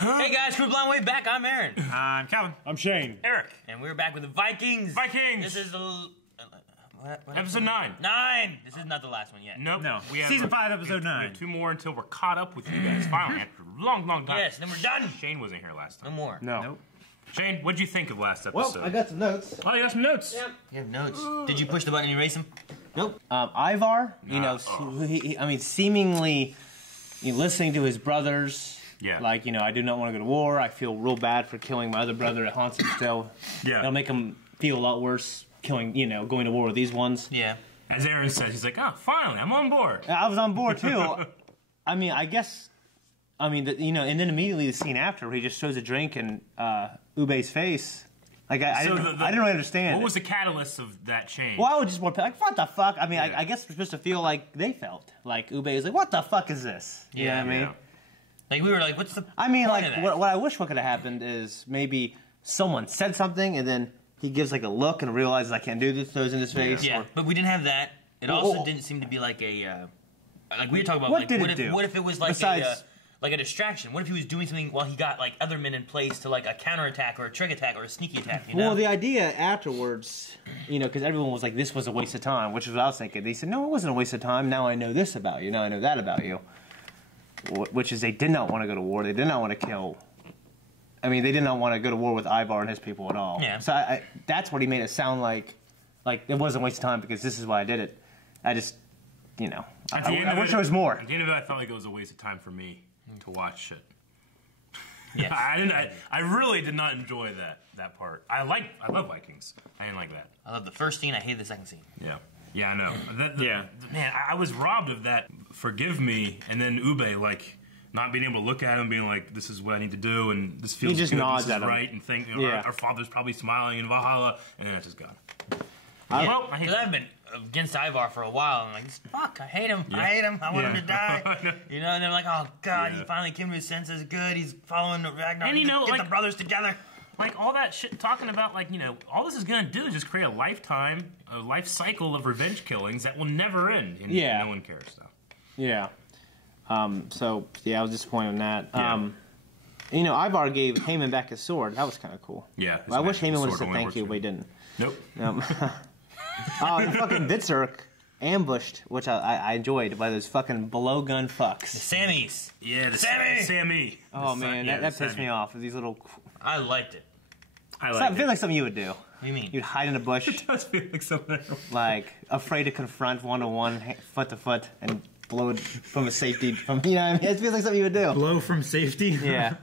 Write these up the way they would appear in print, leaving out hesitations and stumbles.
Hey guys, Crew Blind Way back. I'm Aaron. I'm Calvin. I'm Shane. Eric. And we're back with the Vikings. Vikings. This is the... Episode 9. 9! This is not the last one yet. Nope. No. We have, Season 5, episode 9. We have 2 more until we're caught up with you guys. Finally, after a long, long time. Yes, then we're done. Shane wasn't here last time. No more. No. Nope. Shane, what'd you think of last Well, episode? I got some notes. Oh, you got some notes. Yep. You have notes. Did you push the button and erase them? Nope. Ivar, seemingly listening to his brothers. Yeah. Like, I do not want to go to war. I feel real bad for killing my other brother at Hansen still. Yeah. It'll make him feel a lot worse going to war with these ones. Yeah. As Aaron says, he's like, oh, finally, I'm on board. I was on board, too. and then immediately the scene after where he just throws a drink in Ube's face. Like, I didn't really understand. What was the catalyst of that change? Well, I was just more like, what the fuck? I mean, I guess we're supposed to feel like they felt. Like, Ube was like, what the fuck is this? You know what I mean? Yeah. Like, we were like, what's the I mean, point like, of that? what I wish what could have happened is maybe someone said something and then he gives like a look and realizes I can't do this, throws in his face. Yeah, but we didn't have that. It also didn't seem to be like a... like, we were talking about, What did it if, do? what if it was like Besides- like a distraction? What if he was doing something while he got like other men in place to like a counterattack or a trick attack or a sneaky attack? You know? Well, the idea afterwards, because everyone was like, this was a waste of time, which is what I was thinking. They said, no, it wasn't a waste of time. Now I know this about you. Now I know that about you. Which is they did not want to go to war. They did not want to kill. I mean, they did not want to go to war with Ivar and his people at all. Yeah. So that's what he made it sound like it wasn't a waste of time because this is why I did it. I just, I wish there was more. At the end of it, I felt like it was a waste of time for me to watch it. Yes. I really did not enjoy that part. I love Vikings. I didn't like that. I love the first scene. I hate the second scene. Yeah. Yeah, I know. Yeah. Man, I was robbed of that. Forgive me, and then Ube not being able to look at him, being like, "This is what I need to do," and this feels just good, nods this is at him. right, and think Yeah. our father's probably smiling in Valhalla, and then that's just gone. Yeah. Well, I hate Because I've been against Ivar for a while. I'm like, fuck, I hate him. I hate him. I want him to die. And they're like, oh god, he finally came to his senses. Good, he's following the Ragnar. And get the brothers together. Like, all that shit talking about, all this is going to do is just create a life cycle of revenge killings that will never end. And no one cares, though. Yeah. I was disappointed in that. Yeah. Ivar gave Haman back his sword. That was kind of cool. Yeah. I wish Haman would have said thank you, but he didn't. Nope. Fucking Vitzerk ambushed, which I enjoyed, by those fucking blowgun fucks. Sammys. Yeah, the Sammy! Sammy. Oh, man, that pissed me off. These little... I liked it. I feel like something you would do. What do you mean? You'd hide in a bush, It does feel like something. like, afraid to confront one-to-one, foot to foot, and blow it from a safety... you know what I mean? It feels like something you would do. Blow from safety. Yeah.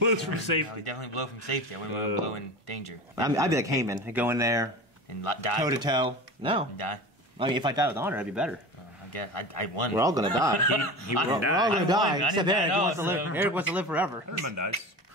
Blows from I safety. would definitely blow from safety. I wouldn't want to blow in danger. I'd be like Haman. I'd go in there, And die. toe-to-toe. No. And die. I mean, if I die with honor, that'd be better. I guess I won. We're all gonna die. We're all gonna die, I except didn't Eric. die He wants to also. live. Eric wants to live forever. Everyone dies.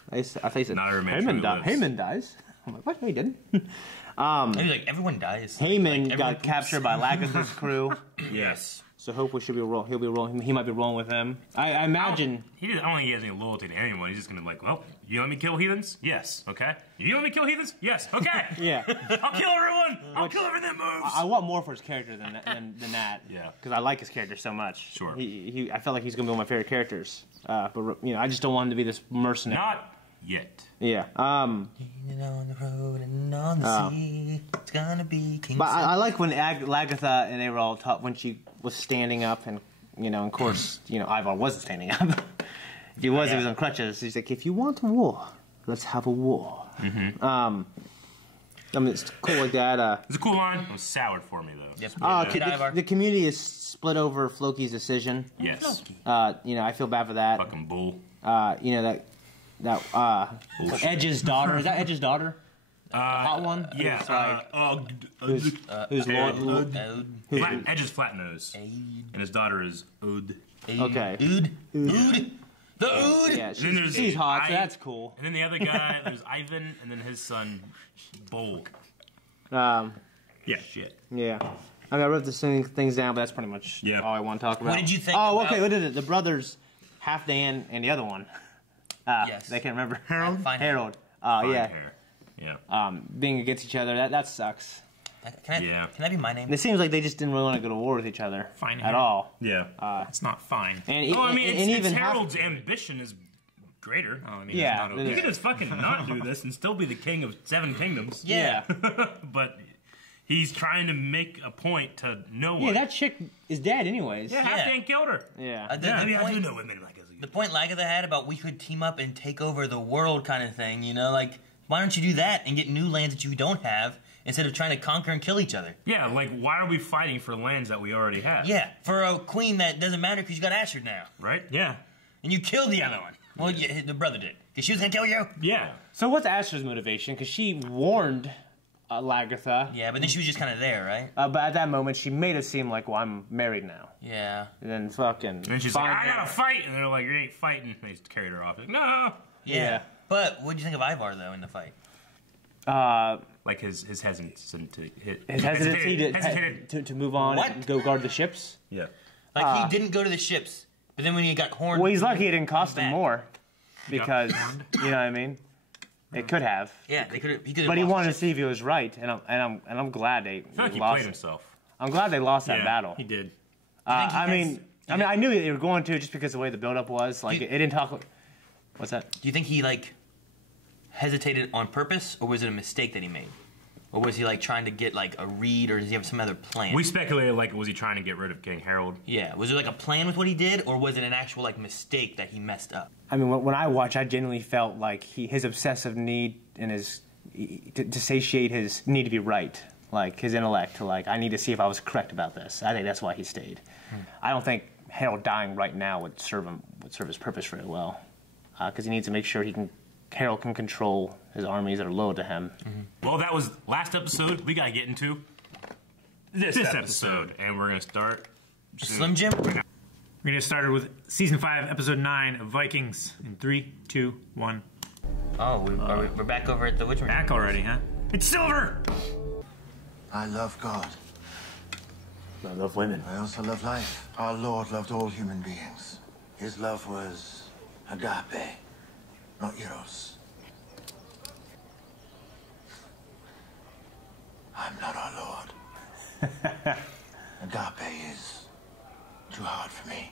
I thought he said, Not every man Haman, truly lives. Haman dies. I'm like, what? No, he didn't. Maybe like everyone dies. Haman Like, got captured by Lagatha's crew, Yes. so hopefully he'll be rolling. He might be rolling with them. I imagine. I don't think he has any loyalty to anyone. He's just going to be like, well, you let me kill heathens? Yes. Okay. You let me kill heathens? Yes. Okay. Yeah. I'll kill everyone. I'll kill everyone that moves. I want more for his character than that. Yeah. Because I like his character so much. Sure. I felt like he's gonna be one of my favorite characters. But I just don't want him to be this mercenary. Not yet. Yeah. On the road and on the sea, it's gonna be King. But I like when Lagatha and they were all taught when she was standing up, and of course, Ivar wasn't standing up. If he was, he was on crutches. He's like, if you want a war, let's have a war. Mm-hmm. It's cool like that. It's a cool line. It was soured for me, though. Yep. The community is split over Floki's decision. Yes. I feel bad for that. Fucking bull. Edge's daughter. Is that Edge's daughter? The hot one? Yeah. Who's Edge's flat nose. And his daughter is Ood. Okay. Ood. The Ood. Yeah, then there's she's hot, so that's cool. And then the other guy, there's Ivan, and then his son, Bull. Yeah. Shit. Yeah. I wrote the things down, but that's pretty much all I want to talk about. What did you think Oh, about- okay, what did it? The brothers, Halfdan and the other one. Yes. I can't remember. Harold? Harold. Fine Yeah. hair. Yeah. Being against each other, that sucks. Can that be my name? And it seems like they just didn't really want to go to war with each other Fine at hair. all. Yeah. It's not fine. And Well, I mean, and it's even Harold's ambition is greater. Oh, I mean, Yeah. You could just fucking not do this and still be the king of 7 kingdoms. Yeah. But he's trying to make a point to no one. Yeah, that chick is dead anyways. Yeah, Halfdan killed her. Yeah. Maybe I do know women like this. The point Lagatha had about we could team up and take over the world kind of thing, you know, like, why don't you do that and get new lands that you don't have instead of trying to conquer and kill each other? Yeah, like, why are we fighting for lands that we already have? Yeah, for a queen that doesn't matter because you got Aethelred now. Right? Yeah. And you killed the other one. Well, yeah, the brother did. Because she was going to kill you? Yeah. So what's Aethelred's motivation? Because she warned Lagatha. Yeah, but then she was just kind of there, right? But at that moment, she made it seem like, well, I'm married now. Yeah. And then fucking... And then she's like, I gotta fight! And they're like, you ain't fighting. And they just carried her off. Like, no! Yeah. But what do you think of Ivar, though, in the fight? Like his hesitancy to hit. His hesitancy hesitated. to move on What? and go guard the ships. Yeah. Like, he didn't go to the ships. But then when he got horned... Well, he's lucky it didn't cost him back. more. Because, you know what I mean? It could have. Yeah, they could have... But he wanted to see if he was right, and I'm glad they I feel like he lost played it. himself. I'm glad they lost that Yeah, battle. he did. I knew they were going to just because of the way the build-up was. Like, it didn't talk... What's that? Do you think he, like, hesitated on purpose, or was it a mistake that he made? Or was he, like, trying to get, like, a read, or does he have some other plan? We speculated, like, was he trying to get rid of King Harold? Yeah. Was there, like, a plan with what he did, or was it an actual, like, mistake that he messed up? I mean, when I watched, I genuinely felt like his obsessive need and to satiate his need to be right, like his intellect, to like, I need to see if I was correct about this. I think that's why he stayed. I don't think Harold dying right now would serve his purpose very well, because he needs to make sure Harold can control his armies that are loyal to him. Well, that was last episode. We gotta get into this episode. And we're gonna start... Slim Jim? We're going to get started with Season 5, Episode 9 of Vikings in 3, 2, 1. Oh, we're back over at the Witcher. Back already, huh? It's Silver! I love God. I love women. I also love life. Our Lord loved all human beings. His love was agape, not eros. I'm not our Lord. Agape is too hard for me.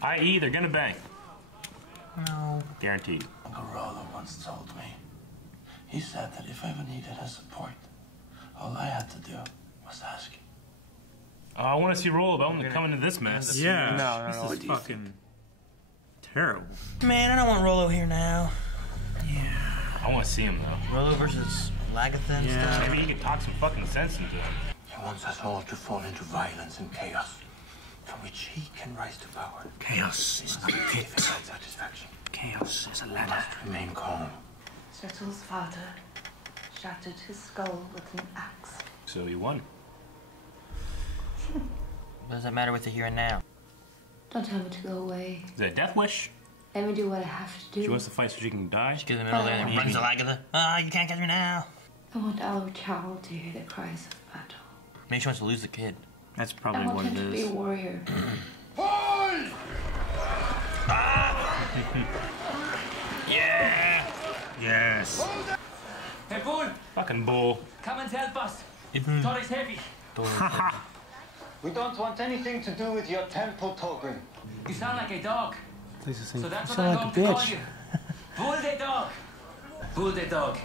I.e., they're gonna bang. No. Guaranteed. Uncle Rollo once told me. He said that if I ever needed his support, all I had to do was ask. Oh, I want to see Rollo, but I'm gonna come into this mess. Yeah. No. This is fucking terrible. Man, I don't want Rollo here now. I want to see him, though. Rollo versus Lagatha and Yeah. stuff. Maybe he could talk some fucking sense into him. He wants us all to fall into violence and chaos, from which he can rise to power. Chaos is the pit. Without satisfaction. Chaos is a He ladder. must remain calm. Shettel's father shattered his skull with an axe. So he won. What does that matter with the here and now? Don't tell me to go away. Is that a death wish? Let me do what I have to do. She wants to fight so she can die? She gets in the middle there and runs to Lagatha. You can't catch me now. I want our child to hear the cries of battle. Maybe she wants to lose the kid. That's I probably want what him it to be a is. warrior. Yeah! Yes. Hey, Bull, Fucking bull. come and help us. Torre's heavy. We don't want anything to do with your temple token. You sound like a dog. So that's what sound I'm like a going to call bitch. you. Bull the dog. Bull the dog.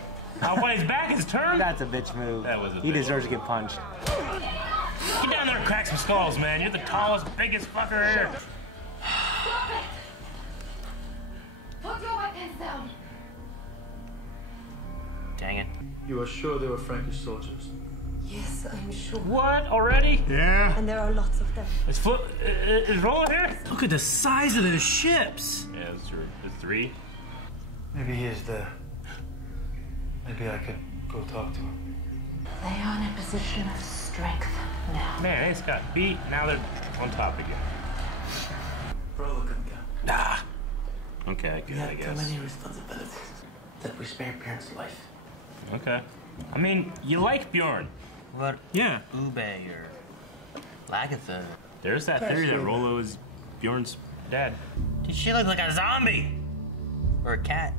Oh, when he's back, his turn? That's a bitch move. That was a He bitch. deserves to get punched. Get down there and crack some skulls, man. You're the tallest, biggest fucker here. Stop it! Put your weapons down. Dang it. You are sure they were Frankish soldiers? Yes, I'm sure. What? Already? Yeah. And there are lots of them. Is Rollo here? Look at the size of those ships. Yeah, it's true. It's 3. Maybe he is there. Maybe I could go talk to him. They are in a position of strength now. Man, they just got beat. Now they're on top again. Rollo couldn't go. Okay, good, We I had too guess. many responsibilities that we spared Parents' life. Okay. I mean, you like Bjorn. What? Yeah. Ube or Lagatha? There's that theory that Rollo is Bjorn's dad. Dude, she looks like a zombie! Or a cat.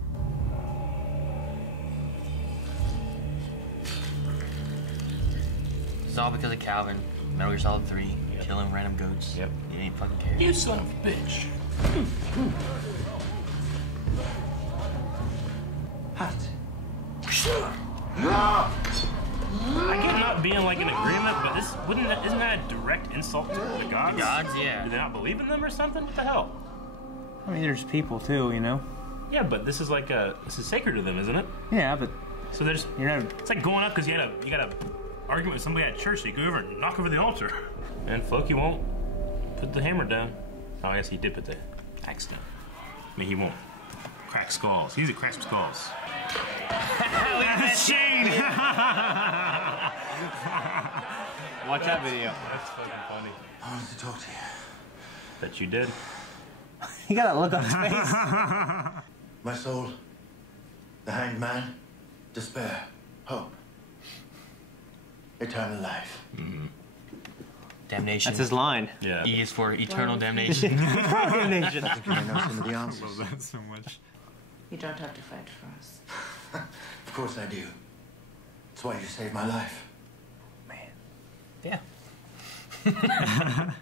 It's all because of Calvin. Metal Gear Solid 3. Killing random goats. Yep. He ain't fucking care. You son of a bitch. isn't that a direct insult to the gods? The gods, yeah. Do they not believe in them or something? What the hell? I mean, there's people too, you know. Yeah, but this is sacred to them, isn't it? Yeah, but so there's it's like going up because you got a argument with somebody at church. So you go over and knock over the altar, and Floki won't put the hammer down. Oh, I guess he did put the axe down. I mean, he won't crack skulls. He's a crack skulls. That's Shane. Watch that video. That's fucking funny. I wanted to talk to you. Bet you did. You got that look on his face. My soul, the hanged man, despair, hope, eternal life. Mm-hmm. Damnation. That's his line. Yeah. E is for eternal damnation. Damnation. I know some of the I answers. love that so much. You don't have to fight for us. Of course I do. That's why you saved my life. Yeah. I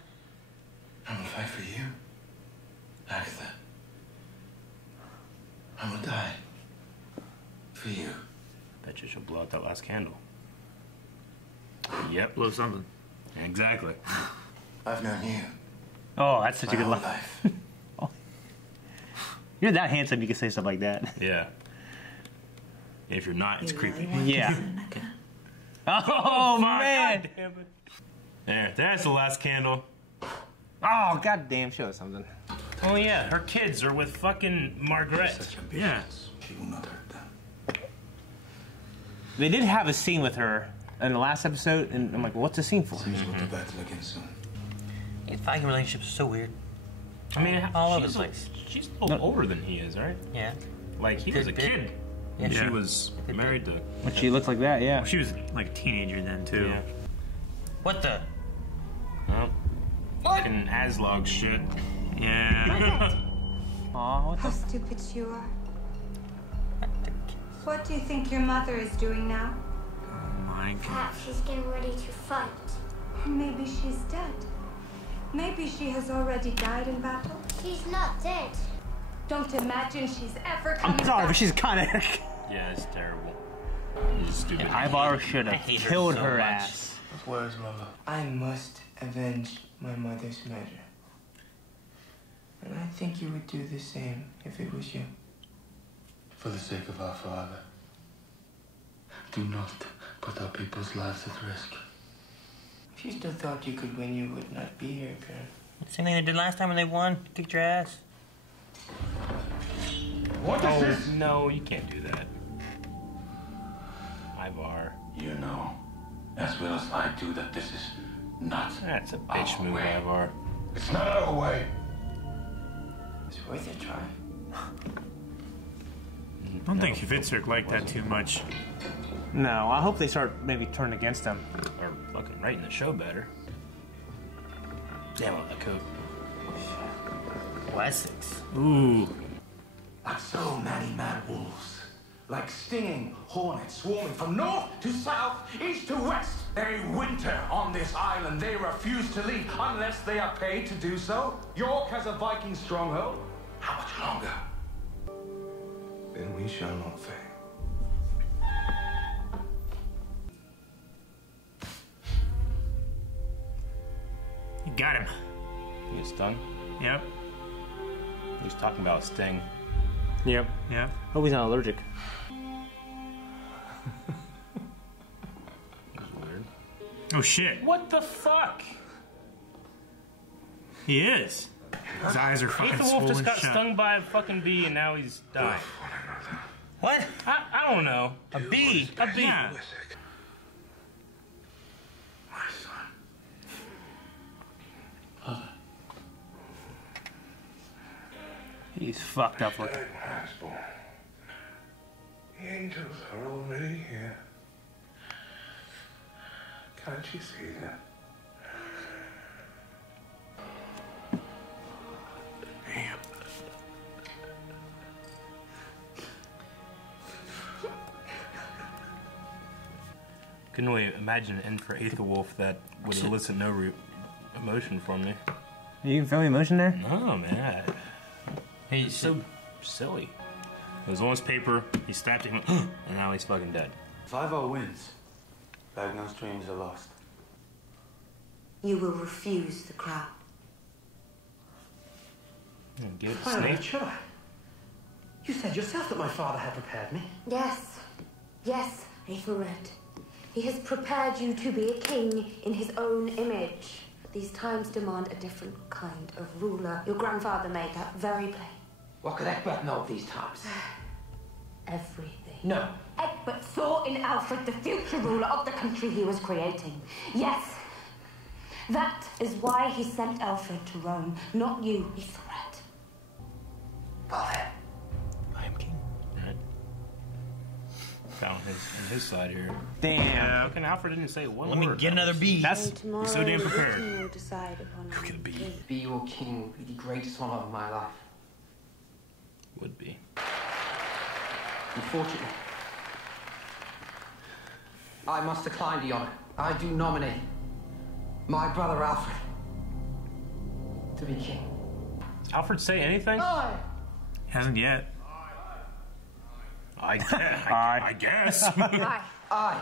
will fight for you, Agatha. I will die for you. Bet you she'll blow out that last candle. Yep. Blow something. Exactly. I've known you. Oh, that's such my a good whole line. life. Oh. You're that handsome, you can say stuff like that. Yeah. If you're not, it's creepy. Yeah. Oh, man. God damn it. There, that's the last candle. Oh, goddamn, show us something. Oh yeah, her kids are with fucking Margaret. Yeah. She will not hurt them. They did have a scene with her in the last episode, and I'm like, what's the scene for? Seems we'll do battle again soon. His Viking relationships are so weird. I mean, all over the place. She's a little older than he is, right? Yeah. Like, he was a kid. Yeah. She was married to... When she looked like that, yeah. Well, she was like a teenager then, too. Yeah. What the? Oh. Fucking Aslog shit. Yeah. Aw, what How the? stupid you are. What do you think your mother is doing now? Oh my god. Perhaps she's getting ready to fight. Maybe she's dead. Maybe she has already died in battle. She's not dead. Don't imagine she's ever coming I'm sorry, back. but she's kind of... Yeah, it's terrible. It's stupid. Ivar should have hate her killed so her much. ass. Where's mother? I must avenge my mother's murder. And I think you would do the same if it was you. For the sake of our father, do not put our people's lives at risk. If you still thought you could win, you would not be here, Karen. Same thing they did last time when they won. Kicked your ass. What is this? No, you can't do that. Ivar. You know, as well as I do, that this is not That's a bitch our move, way. Ivar. It's not our way. It's worth a try. I don't think Fitzurk liked that too much. No, I hope they start maybe turning against him. Or fucking writing the show better. Damn, I love that coat. Wessex. Ooh. Like so many mad wolves, like stinging hornets swarming from north to south, east to west. They winter on this island. They refuse to leave unless they are paid to do so. York has a Viking stronghold. How much longer? Then we shall not fail. You got him. He was stung. Yep. He was talking about sting. Yep. Yep. Hope he's not allergic. That was weird. Oh shit. What the fuck? He is. His eyes are fucking Aethelred swollen just got shut. stung by a fucking bee and now he's dying. What? I don't know. A bee? A bee. Yeah. My son. He's fucked up looking. Hasbro. The angels are already here. Can't you see that? Damn. Couldn't really imagine an end for Aethelwolf that would elicit no emotion from me. You can feel the emotion there? No, man. He's so silly. It was on his paper, he stabbed him, and now he's fucking dead. If Ivar wins, Ragnar's dreams are lost. you will refuse the crown. Why should I? You said yourself that my father had prepared me. Yes. Yes, Aethelred. He has prepared you to be a king in his own image. These times demand a different kind of ruler. Your grandfather made that very plain. What could Egbert know of these times? Everything. No. Egbert saw in Alfred the future ruler of the country he was creating. Yes. That is why he sent Alfred to Rome, not you, Aethelred. Well then. I am king. Right. Found his side here. Damn. Fucking Alfred didn't say one Let word. me get another bee. That's he's so damn prepared. Will decide upon Go get a bee. Be your king will be the greatest honor of my life. Would be. Unfortunately, I must decline the honor. I do nominate my brother Alfred to be king. Does Alfred say anything? Hasn't yet. I guess. I.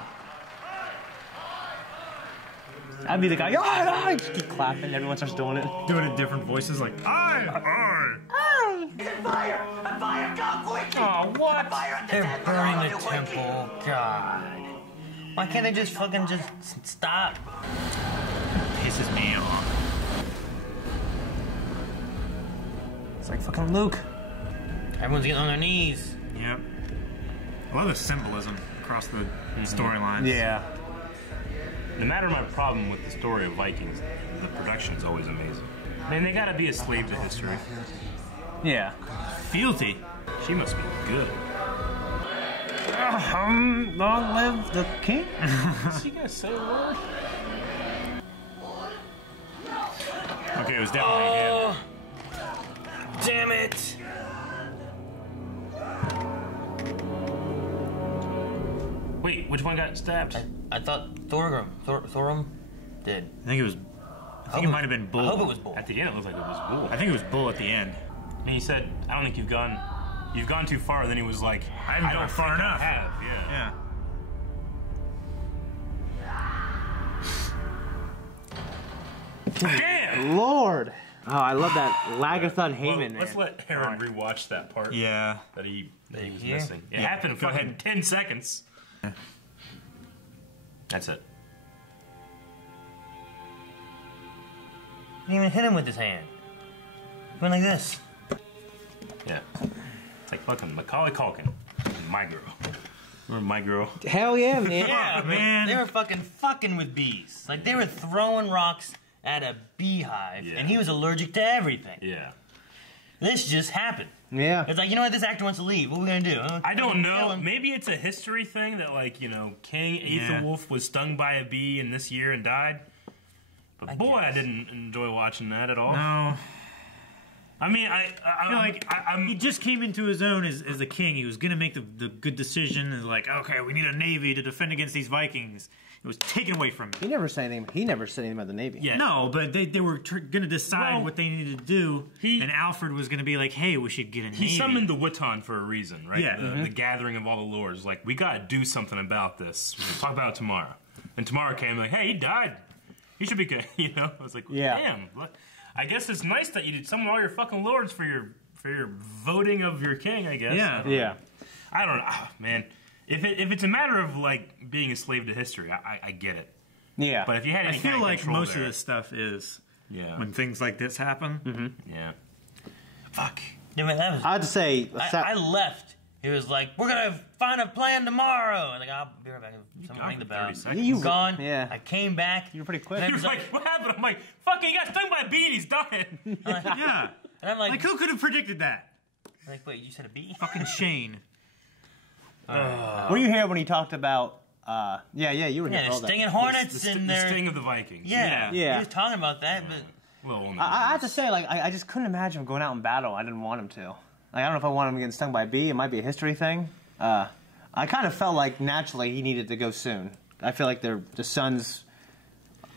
I'd be the guy. I just keep clapping. Everyone starts doing it. Do it in different voices, like I. Fire! A fire! God, quickly! Oh, what? Fire at the They're temple! burning the temple. God. Why can't they just fucking just stop? Pisses me off. It's like fucking Luke. Everyone's getting on their knees. Yep. I love the symbolism across the storylines. Yeah. No matter my problem with the story of Vikings, the production is always amazing. Man, they gotta be a slave to history. Yeah. Fealty. She must be good. Long live the king. Is he gonna say a word? Okay, it was definitely him. Damn it! Wait, which one got stabbed? I thought Thorum did. I think it was. I think it might have been Bull. I hope it was Bull. At the end, it looked like it was Bull. I think it was Bull at the end. And he said, "I don't think you've gone too far." Then he was like, I haven't gone far enough. I have, yeah. Damn! Lord. Oh, I love that Lagathon Heyman. Let's let Aaron rewatch that part. Yeah. That he was Yeah. missing. It happened in Go fucking ahead. 10 seconds. That's it. Didn't even hit him with his hand. Went like this. Yeah. It's like fucking Macaulay Culkin. My girl. Remember My Girl? Hell yeah, man. Yeah, man. They were fucking with bees. Like they were throwing rocks at a beehive, Yeah. and he was allergic to everything. Yeah. This just happened. Yeah. It's like, you know what? This actor wants to leave. What are we gonna do? I don't know. Maybe it's a history thing that, like, you know, King Aethelwulf was stung by a bee in this year and died. But boy, I didn't enjoy watching that at all. No. I mean, I feel like he just came into his own as a king. He was going to make the good decision. It's like, okay, we need a navy to defend against these Vikings. It was taken away from me. He never said anything. He never said anything about the Navy. Yeah. No, but they were going to decide what they needed to do. And Alfred was going to be like, hey, we should get a navy. He summoned the Witan for a reason, right? Yeah. The gathering of all the lords. Like, we got to do something about this. We'll talk about it tomorrow. And tomorrow came like, hey, he died. He should be good. You know? I was like, damn. I guess it's nice that you did summon all your fucking lords for your voting of your king, I guess. Yeah. Yeah. I don't know. Man. If it's a matter of, like, being a slave to history, I get it. Yeah. But if you had any I feel kind of like control most there, of this stuff is when Yeah. things like this happen. Yeah. Fuck. Yeah, man, that was, I had to say, I left. He was like, we're gonna find a plan tomorrow. And like, I'll be right back. Someone rang the bell. You Gone. Yeah. I came back. You were pretty quick. And He was like, what happened? I'm like, fucking, he got stung by a bee and he's dying. Yeah. And I'm like, Like, who could have predicted that? like, wait, you said a bee? Fucking Shane. Were you here when he talked about? You were here. Yeah, for they're all that. stinging hornets the in there. sting of the Vikings. Yeah, Yeah. he was talking about that, but Well, only I have to say, like, I just couldn't imagine him going out in battle. I didn't want him to. Like, I don't know if I want him getting stung by a bee. It might be a history thing. I kind of felt like naturally he needed to go soon. I feel like the Sons.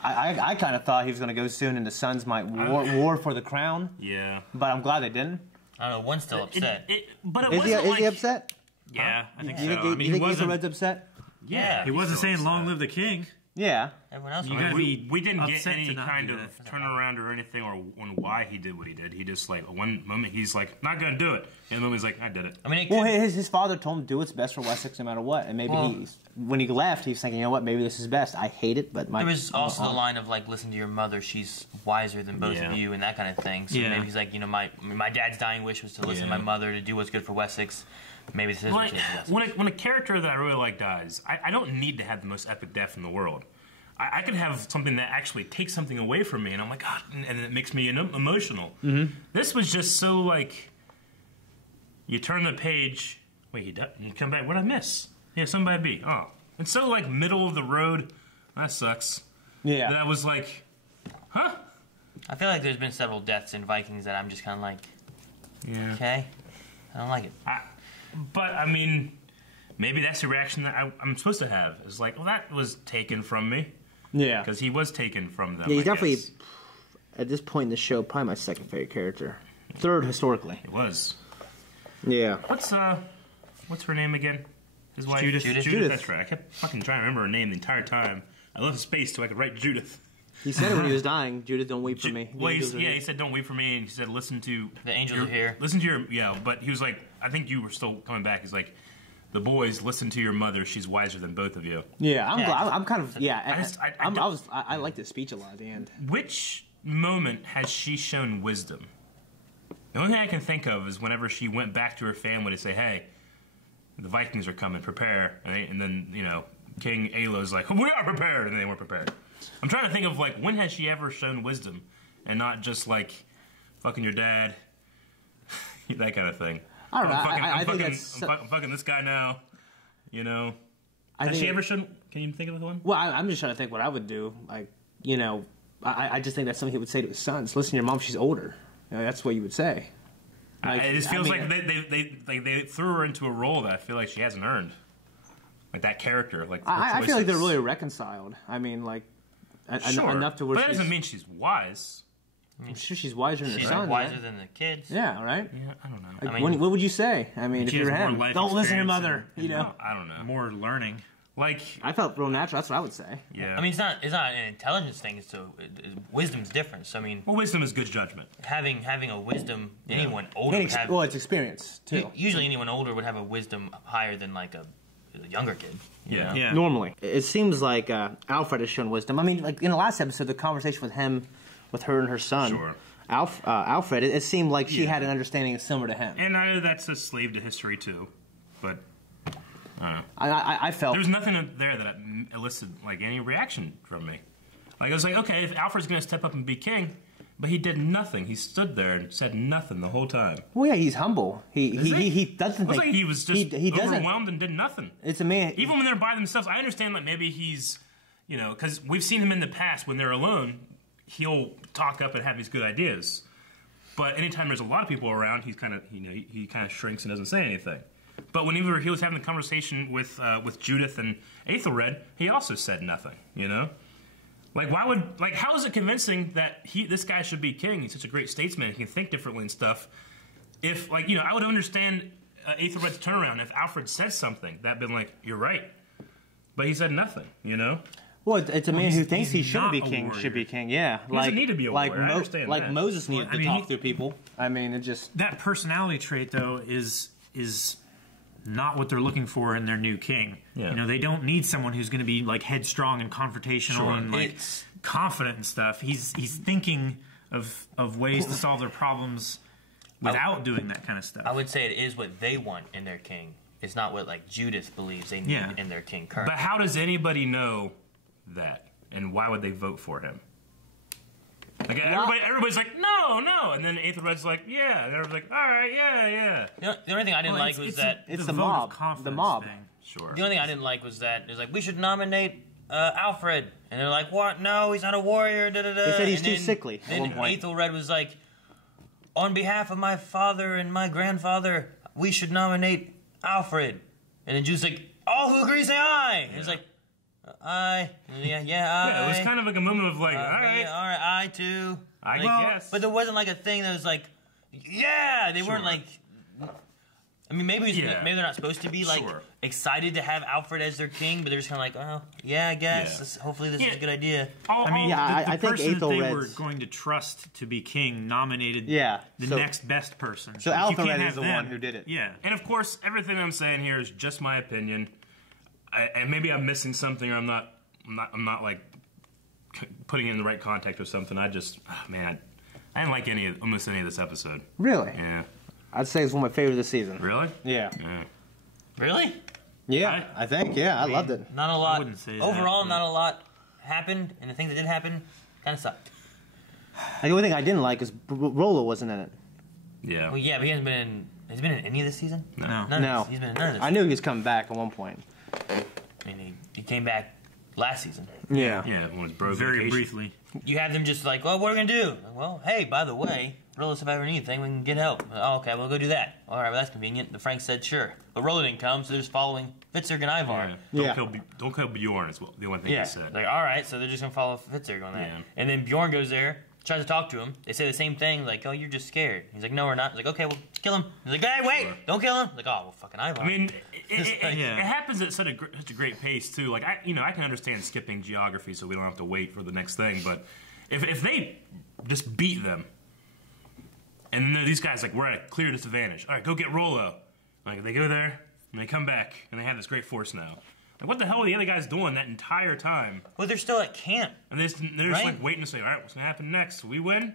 I kind of thought he was going to go soon, and the Sons might war for the crown. Yeah. But I'm glad they didn't. I don't know. One's still upset. But it Is wasn't he like... upset? Yeah, I think so. You think, I mean, he Aethelred's wasn't, upset? Yeah. he wasn't saying long live the king. Yeah. Everyone else. We didn't get any kind of turnaround or anything on why he did what he did. He just like one moment he's like not gonna do it, and then he's like I did it. I mean, his father told him to do what's best for Wessex no matter what, and maybe when he left, he was thinking, you know what, maybe this is best. I hate it, but there was also the line of like, listen to your mother. She's wiser than both of you, and that kind of thing. So maybe he's like, you know, my dad's dying wish was to listen to my mother to do what's good for Wessex. Maybe this is when a character that I really like dies, I don't need to have the most epic death in the world. I could have something that actually takes something away from me, and I'm like, God, and it makes me emotional. This was just so like, you turn the page, wait, he died, and you come back, what'd I miss? Yeah, somebody beat. Oh, it's so like middle of the road. That sucks. Yeah. That was like, huh? I feel like there's been several deaths in Vikings that I'm just kind of like, okay, I don't like it. But, I mean, maybe that's the reaction that I'm supposed to have. It's like, well, that was taken from me. Yeah. Because he was taken from them. Yeah, he's definitely, at this point in the show, probably my second favorite character. Third, historically. It was. Yeah. What's her name again? His wife? Judith. That's right. I kept fucking trying to remember her name the entire time. I left space so I could write Judith. He said it when he was dying. Judith, don't weep for me. Well, he said, don't weep for me. And he said, listen to... The angels are here. Listen to your... Yeah, but he was like, I think you were still coming back. He's like, the boys, listen to your mother. She's wiser than both of you. Yeah, I'm kind of... Yeah, I like this speech a lot at the end. Which moment has she shown wisdom? The only thing I can think of is whenever she went back to her family to say, hey, the Vikings are coming, prepare. And then, you know, King Aelo's like, we are prepared. And they weren't prepared. I'm trying to think of, like, when has she ever shown wisdom and not just, like, fucking your dad, that kind of thing. I don't know. I'm fucking this guy now, you know. Has she ever shown, can you think of one? Well, I'm just trying to think what I would do. Like, you know, I just think that's something he would say to his sons. Listen to your mom, she's older. You know, that's what you would say. Like, it just feels like they threw her into a role that I feel like she hasn't earned. Like, that character. Like, I feel like they're really reconciled. I mean, like, enough to where but that doesn't mean she's wise. I'm sure she's wiser than her son. She's wiser than the kids. Yeah, right? Yeah, I don't know. Like, I mean, what would you say? I mean, if you were him, don't listen to your mother, you know? I don't know. More learning. Like, I felt real natural. That's what I would say. Yeah. I mean, it's not an intelligence thing. Wisdom's different. So I mean, well, wisdom is good judgment. Having a wisdom, anyone older would have. Well, it's experience too. Usually, anyone older would have a wisdom higher than like a younger kid. Yeah. Normally, it seems like Alfred has shown wisdom. I mean, like in the last episode, the conversation with her and her son. Sure. Alfred, it seemed like she had an understanding similar to him. And I know that's a slave to history too, but. I don't know. I felt... There was nothing there that elicited, like, any reaction from me. Like, I was like, okay, if Alfred's going to step up and be king, but he did nothing. He stood there and said nothing the whole time. Well, yeah, he's humble. He doesn't think... Like he was just overwhelmed and did nothing. It's a man... Even when they're by themselves, I understand that maybe he's, you know, because we've seen him in the past when they're alone, he'll talk up and have these good ideas. But anytime there's a lot of people around, he's kind of, you know, he kind of shrinks and doesn't say anything. But whenever he was having the conversation with Judith and Aethelred, he also said nothing, you know? Like, how is it convincing that this guy should be king? He's such a great statesman, he can think differently and stuff. If, like, you know, I would understand Aethelred's turnaround if Alfred said something. That'd been like, you're right. But he said nothing, you know? Well, it's a man who thinks he should be king, yeah. He doesn't need to be a warrior, I understand like that. Moses needed to talk through people. I mean, it just... That personality trait, though, is not what they're looking for in their new king. Yeah. You know, they don't need someone who's going to be like headstrong and confrontational and like confident and stuff. He's thinking of ways to solve their problems without doing that kind of stuff. I would say it is what they want in their king. It's not what like Judith believes they need in their king currently. But how does anybody know that? And why would they vote for him? Like everybody's like, no, and then Aethelred's like, yeah, and everybody's like, all right, yeah. The only thing I didn't like was that it's the mob. The mob. Thing. Sure. The only thing I didn't like was that it was like we should nominate Alfred, and they're like, what? No, he's not a warrior. Da, da, da. They said he's too sickly. At one point, Aethelred was like, on behalf of my father and my grandfather, we should nominate Alfred, and then Judith's like, all who agree say aye. And it's like. Aye. Yeah, aye. Yeah, it was kind of like a moment of like, all right. Yeah, all right, I too. I guess. But there wasn't like a thing that was like, yeah, they weren't like, I mean, maybe they're not supposed to be like excited to have Alfred as their king, but they're just kind of like, oh, yeah, I guess. Hopefully, this is a good idea. I think person that they Aethelred's were going to trust to be king nominated the next best person. So Aethelred is the one who did it. Yeah, and of course, everything I'm saying here is just my opinion, and maybe I'm missing something, or I'm not like putting it in the right context or something. I just, man, I didn't like almost any of this episode. Really? Yeah. I'd say it's one of my favorites this season. Really? Yeah. Really? Yeah, I think. Yeah, I loved it. Not a lot. I wouldn't say overall, that, not a lot happened, and the things that did happen kind of sucked. The only thing I didn't like is Rollo wasn't in it. Yeah. Well, yeah, but he hasn't been in. Has he been in any of this season? No. He's been in none of this. I knew he was coming back at one point. I mean, he came back last season. Yeah. Yeah, when it was bro very vacation. briefly. You have them just like, well, what are we gonna do? Well, hey, by the way, Rollo, if I ever need anything, we can get help. Oh, okay, we'll go do that. All right, well, that's convenient. The Frank said sure, but Rollo didn't come, so they're just following Fitzurg and Ivar. Don't kill Bjorn is the only thing he said. Like, all right, so they're just gonna follow Fitzurg on that. Yeah. And then Bjorn goes there, tries to talk to him. They say the same thing, like, oh, you're just scared. He's like, no, we're not. He's like, okay, well, kill him. He's like, hey, wait, don't kill him. Like, oh, well, fucking Ivar. I mean, it happens at such a great pace too. Like, I can understand skipping geography so we don't have to wait for the next thing, but if they just beat them, and then these guys like, we're at a clear disadvantage. All right, go get Rollo. Like, they go there and they come back and they have this great force now. Like, what the hell are the other guys doing that entire time? Well, they're still at camp. And they're just like waiting to say, all right, what's gonna happen next? We win?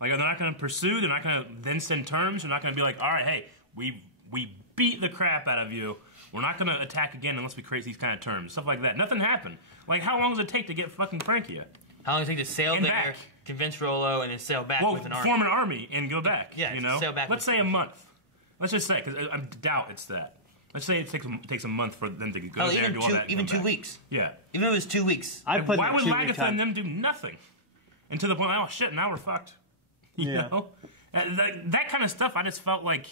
Like, they're not gonna pursue. They're not gonna then send terms. They're not gonna be like, all right, hey, we beat the crap out of you. We're not gonna attack again unless we create these kind of terms. Stuff like that. Nothing happened. Like, how long does it take to get fucking Francia? How long does it take to sail and there, back? convince Rollo, and then sail back with an army? Form an army and go back. Yeah, you know? sail back. Let's say a month. Let's just say, because I doubt it's that. Let's say it takes a month for them to go there and do all that. Even 2 weeks. Yeah. Even if it was 2 weeks. Why would Lagatha and them do nothing? And to the point, oh shit, now we're fucked. You know? That kind of stuff, I just felt like,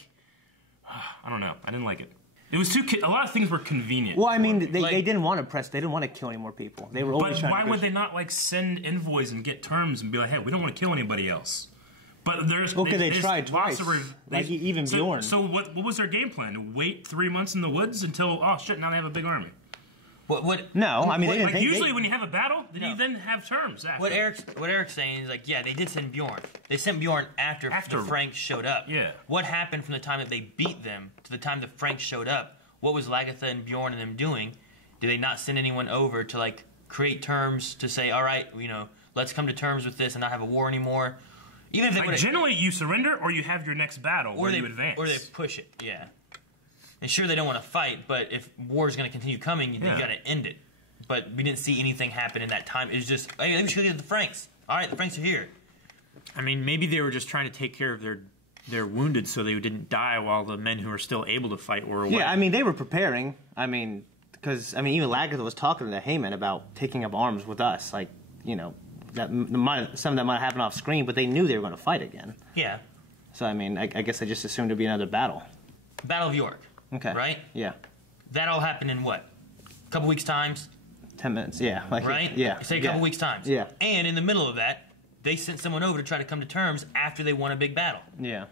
I don't know, I didn't like it. It was a lot of things were convenient. Well, I mean, they didn't want to press. They didn't want to kill any more people. They were always trying to. But why would they not like send envoys and get terms and be like, hey, we don't want to kill anybody else? But there's they tried twice. Even Bjorn. So what was their game plan? To wait 3 months in the woods until now they have a big army. No, I mean, usually when you have a battle, you then have terms. After. What Eric's saying is like, yeah, they did send Bjorn. They sent Bjorn after the Franks showed up. Yeah. What happened from the time that they beat them to the time the Franks showed up? What was Lagatha and Bjorn and them doing? Did they not send anyone over to like create terms to say, all right, let's come to terms with this and not have a war anymore? Even if they generally you surrender or you have your next battle where you advance, or they push it. Yeah. And sure, they don't want to fight, but if war is going to continue coming, you got to end it. But we didn't see anything happen in that time. It was just, hey, maybe we should get the Franks. All right, the Franks are here. I mean, maybe they were just trying to take care of their wounded so they didn't die while the men who were still able to fight were away. Yeah, I mean, they were preparing. I mean, because, even Lagatha was talking to Haman about taking up arms with us. Like, some of that might have happened off screen, but they knew they were going to fight again. Yeah. So, I mean, I guess they just assumed it'd be another battle. Battle of York. Okay. Right? Yeah. That all happened in what? A couple weeks' times? 10 minutes, yeah. Right? Yeah. Say a couple weeks' times. Yeah. And in the middle of that, they sent someone over to try to come to terms after they won a big battle. Yeah.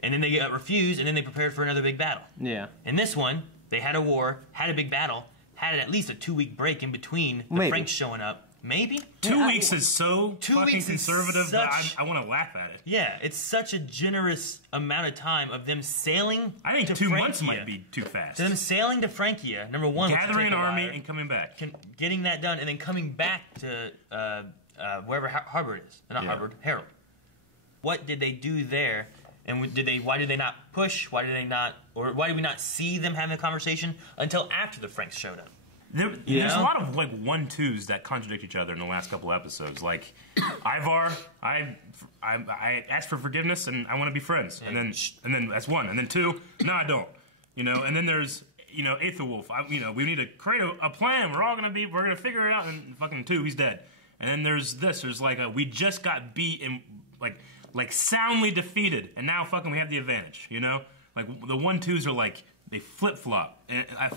And then they got refused, and then they prepared for another big battle. Yeah. In this one, they had a war, had a big battle, had at least a 2-week break in between the Franks showing up. Maybe? 2 weeks is so fucking conservative that I want to laugh at it. Yeah, it's such a generous amount of time of them sailing. I think 2 months might be too fast. So them sailing to Francia, number one, gathering an army and coming back, getting that done, and then coming back to wherever Harbor is, not Harbor, Harold. What did they do there? And why did they not push? Why did we not see them having a conversation until after the Franks showed up? There's a lot of like 1-2s that contradict each other in the last couple episodes. Like Ivar, I asked for forgiveness and I want to be friends, and then that's 1, and then 2, no, I don't. And then there's Aethelwolf. We need to create a plan. We're gonna figure it out. And fucking 2, he's dead. And then there's this. There's like we just got beat and like soundly defeated, and now fucking we have the advantage. Like the 1-2s are like they flip flop. And I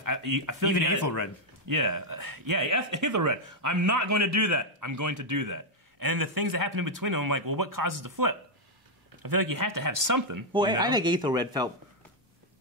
feel even like Aethelred. Yeah, Aethelred. I'm not going to do that. I'm going to do that. And the things that happen in between them, I'm like, well, what causes the flip? I feel like you have to have something. Well, I think Aethelred felt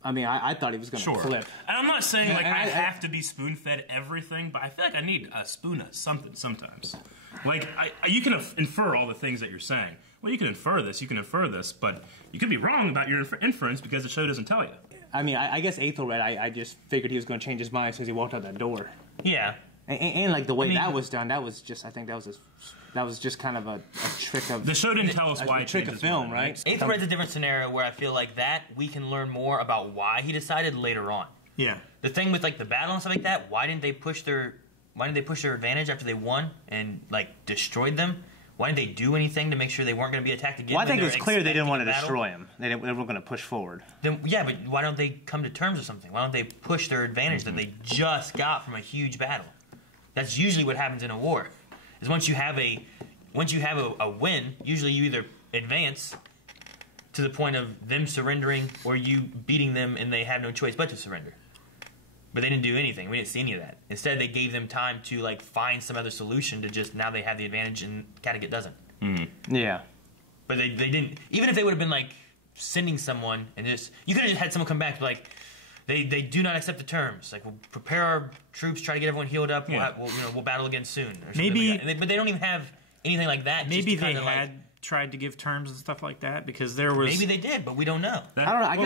I mean, I thought he was going to flip. And I'm not saying like I have to be spoon-fed everything, but I feel like I need a spoon of something sometimes. Like, you can infer all the things that you're saying. Well, you can infer this, but you could be wrong about your inference because the show doesn't tell you. I mean, I guess Aethelred, I just figured he was going to change his mind as soon as he walked out that door. Yeah. And like the way that was done, that was just, I think that was just kind of a trick of... The show didn't tell us why. A trick of film, right? Aethelred's a different scenario where I feel like that we can learn more about why he decided later on. Yeah. The thing with like the battle and stuff like that, why didn't they push their advantage after they won and like destroyed them? Why didn't they do anything to make sure they weren't going to be attacked again? Well, I think it was clear they didn't want to destroy him. They weren't going to push forward. Then, yeah, but why don't they come to terms with something? Why don't they push their advantage that they just got from a huge battle? That's usually what happens in a war. Is once you have a win, usually you either advance to the point of them surrendering or you beating them and they have no choice but to surrender. But they didn't do anything. We didn't see any of that. Instead, they gave them time to like find some other solution to just now they have the advantage and Kattegat doesn't. Yeah. But they didn't. Even if they would have been like sending someone and just you could have just had someone come back and be like. They do not accept the terms. Like, we'll prepare our troops, try to get everyone healed up. Yeah. We'll battle again soon. Or Maybe, like but they don't even have anything like that. Maybe they had tried to give terms and stuff like that because there was. Maybe they did, but we don't know. I don't know. I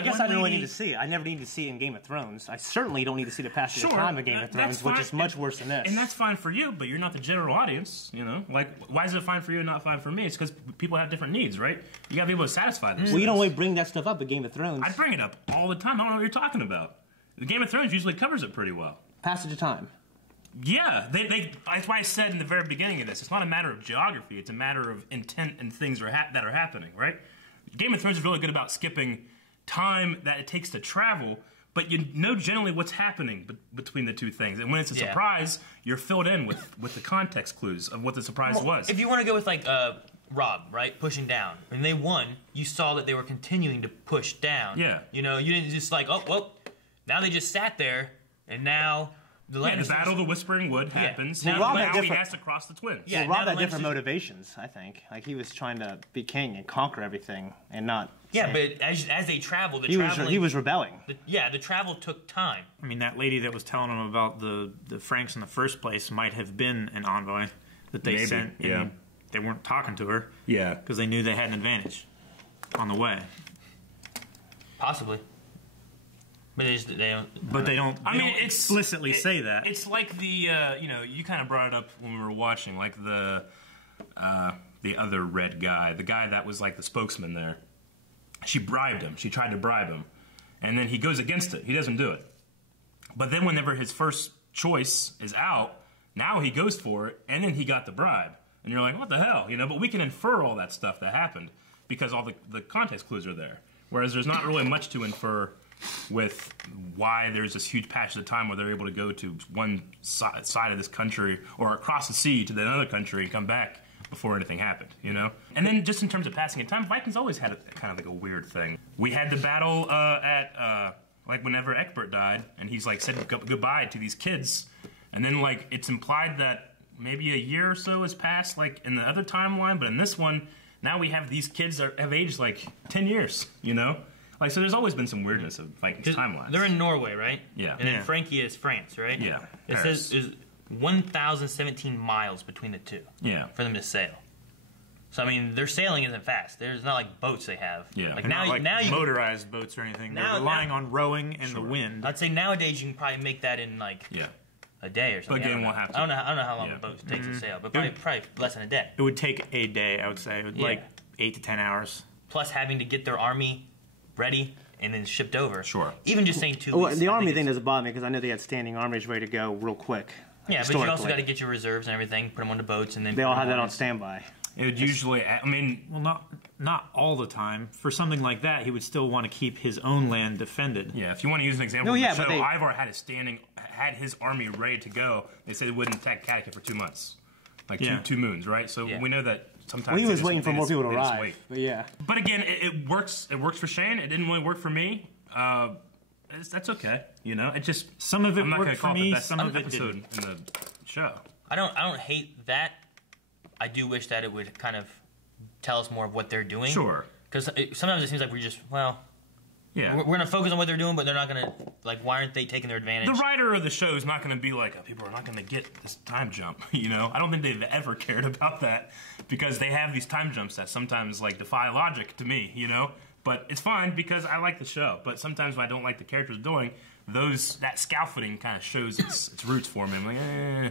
guess I don't really need to see it. I never need to see it in Game of Thrones. I certainly don't need to see the passage of time in Game of Thrones, which is much worse than this. And that's fine for you, but you're not the general audience. You know, like why is it fine for you and not fine for me? It's because people have different needs, right? You got to be able to satisfy them. Well, you don't really bring that stuff up in Game of Thrones. I bring it up all the time. I don't know what you're talking about. The Game of Thrones usually covers it pretty well. Passage of time. Yeah, that's why I said in the very beginning of this, it's not a matter of geography, it's a matter of intent and things that are happening, right? Game of Thrones is really good about skipping time that it takes to travel, but you know generally what's happening between the two things. And when it's a surprise, you're filled in with the context clues of what the surprise was. If you want to go with, like, Rob, right, pushing down. When they won, you saw that they were continuing to push down. Yeah. You know, you didn't just like, oh, well, now they just sat there, and now... The Battle of the Whispering Wood happens. Yeah. Well, now he has to cross the twins. Yeah, Rob had different motivations, I think. Like, he was trying to be king and conquer everything and not... Yeah, but as they traveled, he was rebelling. The travel took time. I mean, that lady that was telling him about the Franks in the first place might have been an envoy that they sent. Yeah. And they weren't talking to her. Yeah. Because they knew they had an advantage on the way. Possibly. But they don't explicitly say that. It's like the, you kind of brought it up when we were watching, like the other red guy, the guy that was like the spokesman there. She bribed him. She tried to bribe him. And then he goes against it. He doesn't do it. But then whenever his first choice is out, now he goes for it, and then he got the bribe. And you're like, what the hell? But we can infer all that stuff that happened because all the context clues are there. Whereas there's not really much to infer with why there's this huge patch of time where they're able to go to one side of this country or across the sea to another country and come back before anything happened, And then just in terms of passing of time, Vikings always had kind of like a weird thing. We had the battle at like whenever Egbert died, and he's like said goodbye to these kids, and then like it's implied that maybe a year or so has passed like in the other timeline, but in this one, now we have these kids that have aged like 10 years, Like, so there's always been some weirdness of Vikings timelines. They're in Norway, right? Yeah. And then Frankie is France, right? Yeah. It says there's 1,017 miles between the two. Yeah. For them to sail. So, I mean, their sailing isn't fast. There's not like boats they have. Yeah. Like now you motorized boats or anything. They're relying on rowing and the wind. I'd say nowadays you can probably make that in like a day or something. But again, we'll have to. I don't know how long a boat takes to sail, but probably less than a day. It would take a day, I would say. It would like 8 to 10 hours. Plus having to get their army ready and then shipped over. Sure. Even just saying 2 weeks. Well, the army thing doesn't bother me because I know they had standing armies ready to go real quick. Yeah, but you also got to get your reserves and everything, put them on the boats, and then they all have that on standby. It would usually, well, not all the time. For something like that, he would still want to keep his own land defended. Yeah, if you want to use an example, of the show, Ivar had his army ready to go. They said they wouldn't attack Kattegat for 2 months, like two moons, right? So we know that. Sometimes he was waiting for more people to arrive. But yeah. But again, it works. It works for Shane. It didn't really work for me. That's okay. It just some of it worked for me. Some of it didn't. In the show. I don't hate that. I do wish that it would kind of tell us more of what they're doing. Sure. Because sometimes it seems like we're just Yeah. We're gonna focus on what they're doing, but they're not gonna like. Why aren't they taking their advantage? The writer of the show is not going to be like, oh, people are not going to get this time jump. You know, I don't think they've ever cared about that because they have these time jumps that sometimes like defy logic to me. You know, but it's fine because I like the show. But sometimes when I don't like the characters doing that scaffolding kind of shows its roots for me. I'm like, eh.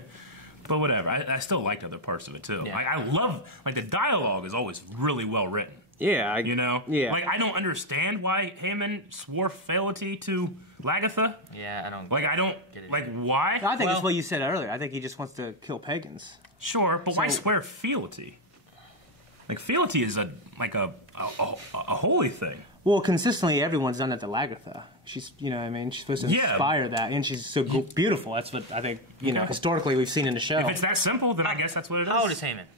But whatever. I still liked other parts of it too. Yeah. Like I love the dialogue is always really well written. Yeah, you know? Yeah. Like, I don't understand why Hammond swore fealty to Lagatha. Yeah, I don't... Like, I don't... get it. Like, why? I think it's what you said earlier. I think he just wants to kill pagans. Sure, but why swear fealty? Like, fealty is a holy thing. Well, consistently, everyone's done that to Lagatha. She's, you know what I mean? She's supposed to inspire that, and she's so beautiful. That's what I think, you know, historically we've seen in the show. If it's that simple, then I guess that's what it is. How old is Hammond?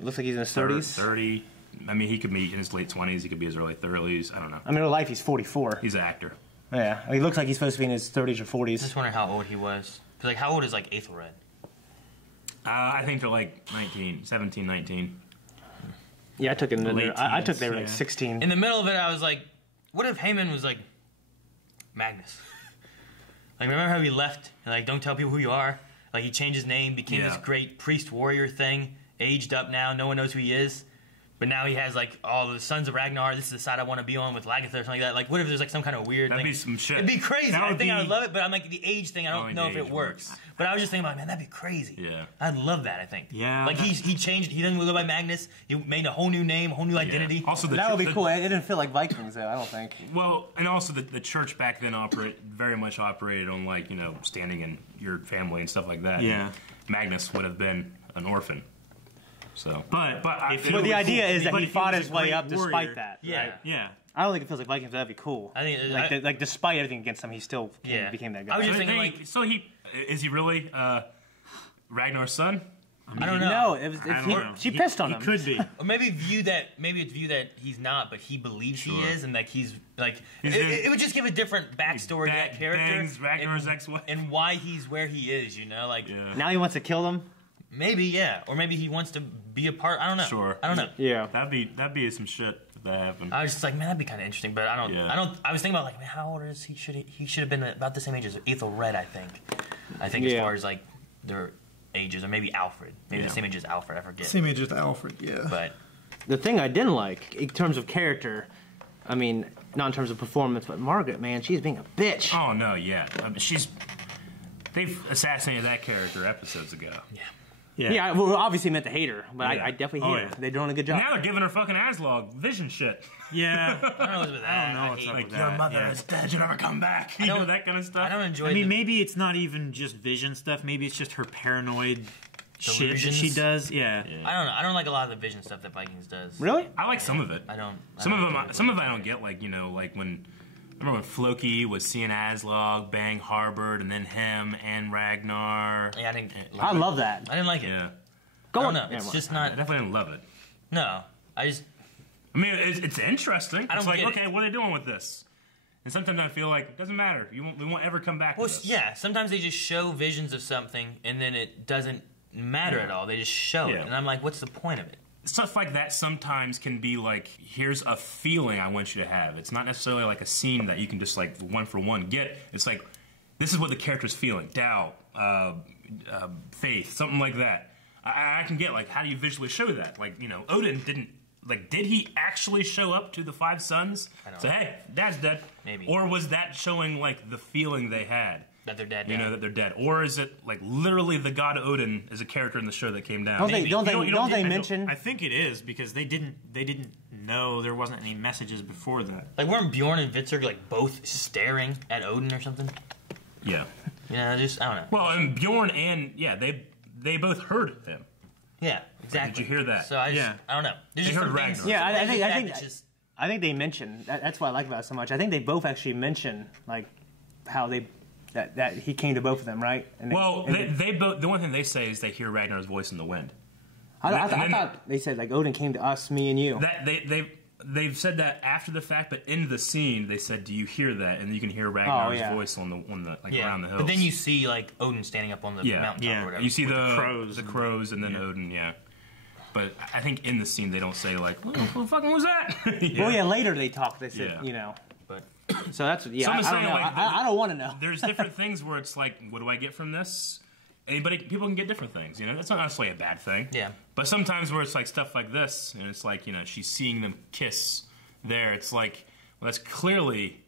It looks like he's in his 30s. 30. I mean, he could be in his late 20s. He could be his early 30s. I don't know. I mean, in real life, he's 44. He's an actor. Yeah. He looks like he's supposed to be in his 30s or 40s. I just wondering how old he was. Because, like, how old is, like, Aethelred? I think they're, like, 17, 19. Yeah, I took it. I took they were, like, 16. In the middle of it, I was like, what if Hammond was, like, Magnus? Like, remember how he left? And, like, don't tell people who you are? Like, he changed his name, became this great priest-warrior thing, aged up now, no one knows who he is. But now he has, like, all the Sons of Ragnar. This is the side I want to be on with Lagatha or something like that. Like, what if there's, like, some kind of weird thing? That'd be some shit. It'd be crazy. I think I would love it, but I'm like, the age thing, I don't know if it works. works. But I was just thinking about, man, that'd be crazy. Yeah. I'd love that, I think. Yeah. Like, he changed. He doesn't go by Magnus. He made a whole new name, a whole new identity. Also, that would be cool. It didn't feel like Vikings, though, I don't think. Well, and also the church back then very much operated on, like, you know, standing in your family and stuff like that. Yeah. Magnus would have been an orphan. So, but the idea is that he fought his way up despite that. Yeah, right? Yeah. I don't think it feels like Vikings. That'd be cool. I think like despite everything against him, he still became that guy. I was just thinking, like, so is he really Ragnar's son? I don't know. No, she pissed on him. He could be. Or maybe it's viewed that he's not, but he believes he is, and like he's like it would just give a different backstory to that character. Ragnar's ex-wife. And why he's where he is, you know, like now he wants to kill them. Maybe, yeah, or maybe he wants to be a part. I don't know. Sure. I don't know. Yeah, that'd be some shit if that happened. I was just like, man, that'd be kind of interesting, but I don't. I was thinking about like, man, how old is he? He should have been about the same age as Aethelred, I think. As far as like their ages, or maybe Alfred, maybe the same age as Alfred. I forget. Same age as Alfred, yeah. But the thing I didn't like in terms of character, I mean, not in terms of performance, but Margaret, man, she's being a bitch. Oh no, yeah, I mean, they've assassinated that character episodes ago. Yeah, well, obviously meant to hate her, but I definitely hate her. They're doing a good job. Now they're giving her fucking Aslog vision shit. Yeah. I don't know what's with that. I don't know what's up like, with your that. mother is dead, you never come back. You know, that kind of stuff. I don't enjoy I mean, maybe it's not even just vision stuff. Maybe it's just her paranoid shit that she does. Yeah. I don't know. I don't like a lot of the vision stuff that Vikings does. Really? I like some of it. I don't. Some of it I don't get. Like, you know, like remember when Floki was seeing Aslog bang Harbord, and then him and Ragnar. Yeah, I love that. I didn't like it. Yeah. I don't know. It's just not. I definitely didn't love it. No, I mean, it's interesting. I don't It's like, get okay, what are they doing with this? And sometimes I feel like it doesn't matter. We won't ever come back to this. Yeah, sometimes they just show visions of something, and then it doesn't matter at all. They just show it, and I'm like, what's the point of it? Stuff like that sometimes can be like, here's a feeling I want you to have. It's not necessarily like a scene that you can just like one for one get. It's like, this is what the character's feeling. Doubt, faith, something like that. I can get, like, how do you visually show that? Like, you know, Odin didn't, like, did he actually show up to the 5 sons? Say, hey, Dad's dead. Maybe. Or was that showing, like, the feeling they had? That they're dead. You know, that they're dead. Or is it, like, literally the god Odin is a character in the show that came down? Don't they mention? I think it is, because they didn't know there wasn't any messages before that. Like, weren't Bjorn and Vitzer, like, both staring at Odin or something? Yeah. Yeah, I don't know. Well, and Bjorn and, they both heard him. Yeah, exactly. Did you hear that? So I don't know. They heard Ragnar. Yeah, I think they mentioned that's what I like about it so much. I think they both actually mention like how that he came to both of them, right? And they both. The one thing they say is they hear Ragnar's voice in the wind. I thought they said like Odin came to us, me and you. That they've said that after the fact, but in the scene they said, "Do you hear that?" And you can hear Ragnar's voice on the around the hills. But then you see like Odin standing up on the mountaintop or whatever. You see the crows, and then Odin. Yeah. But I think in the scene they don't say like, "What the fucking was that?" Well, later they talk. They said, you know. But so that's So I'm I don't saying, know. like, I don't want to know. There's different things where it's like, what do I get from this? People can get different things, you know. That's not necessarily a bad thing. Yeah. But sometimes where it's like stuff like this, and it's like, you know, she's seeing them kiss there. It's like, well, that's clearly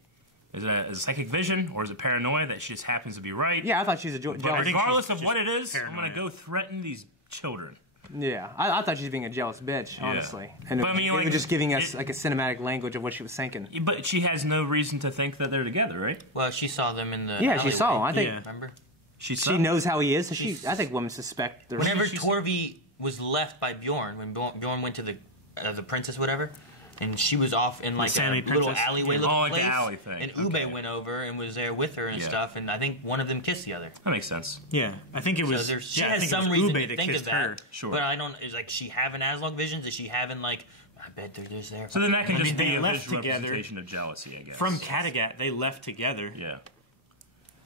is it a psychic vision or is it paranoia that she just happens to be right? Yeah, I thought she's a jealous. But regardless of what it is, paranoia. I'm gonna go threaten these children. Yeah, I thought she was being a jealous bitch, honestly. And But I mean, it like, was just giving us like a cinematic language of what she was thinking. But she has no reason to think that they're together, right? Well, she saw them in the Yeah, alleyway. she saw him. I think Remember? she knows how he is. So I think women suspect. Whenever Torvi was left by Bjorn, when Bjorn went to the princess, whatever, and she was off in like a little alleyway looking like place, the alley thing. and Ube went over and was there with her and stuff, and I think one of them kissed the other. That makes sense. Yeah, I think it was. So she I has think it some was reason Ube to that think of kissed that. her. Sure. But I don't. Is like she having Aslog visions? Is she having like? I bet there's there. So then that can just be a left visual together representation of jealousy, I guess. From Kattegat, they left together. Yeah.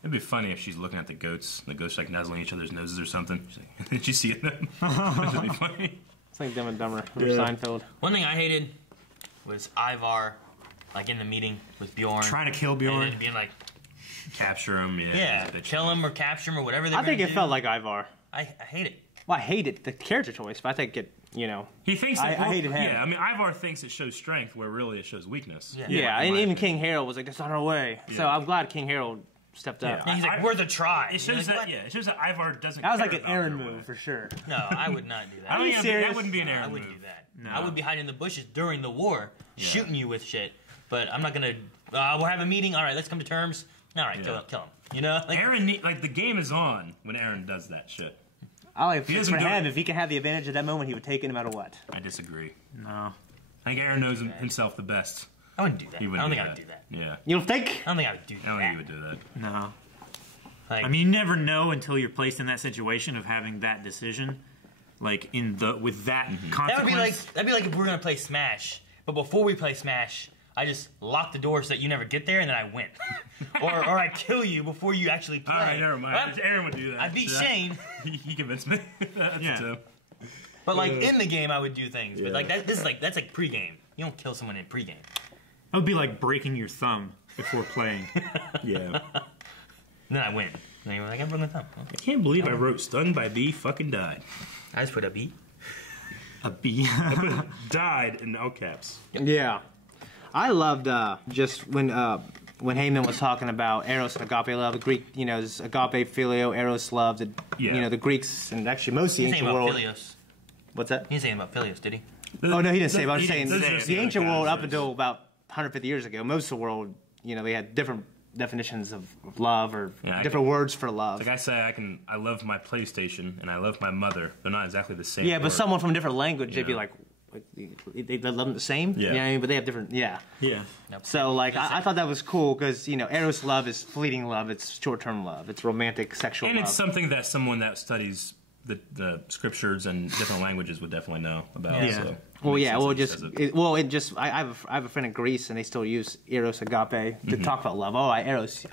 It'd be funny if she's looking at the goats. The goats like nuzzling each other's noses or something. She's like, did you see it? That'd be funny. It's like Dumb and Dumber or Seinfeld. One thing I hated was Ivar, like in the meeting with Bjorn, trying to kill Bjorn, and then being like, capture him. yeah, kill him or capture him or whatever. I think it felt like Ivar. I hate it. Well, I hate it, the character choice, but I think it, you know. He thinks that I hated him. Yeah, I mean, Ivar thinks it shows strength where really it shows weakness. Yeah, and even King Harold was like, that's not our way. Yeah. So I'm glad King Harold stepped up. Yeah, he's like, worth a try. It shows that, it shows that Ivar doesn't. That was care like an about Aaron their move way. for sure. No, I would not do that. I don't think serious? that wouldn't be an Aaron I move. wouldn't do that. No. I would be hiding in the bushes during the war, shooting you with shit. But I'm not gonna. We'll have a meeting. All right, let's come to terms. All right, kill him. You know, like, Aaron, like the game is on when Aaron does that shit. I like He for doesn't do him, it. if he can have the advantage of that moment, he would take it no matter what. I disagree. No. I think Aaron knows himself the best. I wouldn't do that. He I wouldn't don't think I would do that. Yeah. You don't think? I don't think I would do that. I don't think he would do that. No. Like, I mean, you never know until you're placed in that situation of having that decision, like with that consequence. that'd be like if we were gonna play Smash, but before we play Smash, I just lock the door so that you never get there, and then I win, or I kill you before you actually play. All right, never mind. Aaron would do that. I beat So Shane. He convinced me. Yeah. But like in the game, I would do things. But like that's like pregame. You don't kill someone in pregame. That would be like breaking your thumb before playing. Yeah. And then I win. And then you're like, I broke my thumb. I can't believe I wrote "stunned by bee fucking died." I just put a B. A B. I put died in all caps. Yeah. I loved just when Heyman was talking about Eros and agape love, the Greek, you know, there's agape, phileo, Eros love, you know, the Greeks and actually most of the He's ancient saying about world. Philios. What's that? He didn't say about Philios, did he? Oh no, he didn't say. But I'm He saying didn't say the it. ancient world up until about 150 years ago, most of the world, you know, they had different definitions of love or different words for love. Like I say, I love my PlayStation and I love my mother. They're not exactly the same. Yeah, but word. someone from a different language, they'd be like they love them the same. Yeah. You know what I mean? But they have different. Yeah. Yeah. So like I thought that was cool because you know Eros love is fleeting love. It's short-term love. It's romantic sexual And love. it's something that someone that studies the scriptures and different languages would definitely know about. Yeah. So Well, it makes yeah. sense Well, that he just says it. I have a friend in Greece, and they still use eros agape to talk about love. Oh, I eros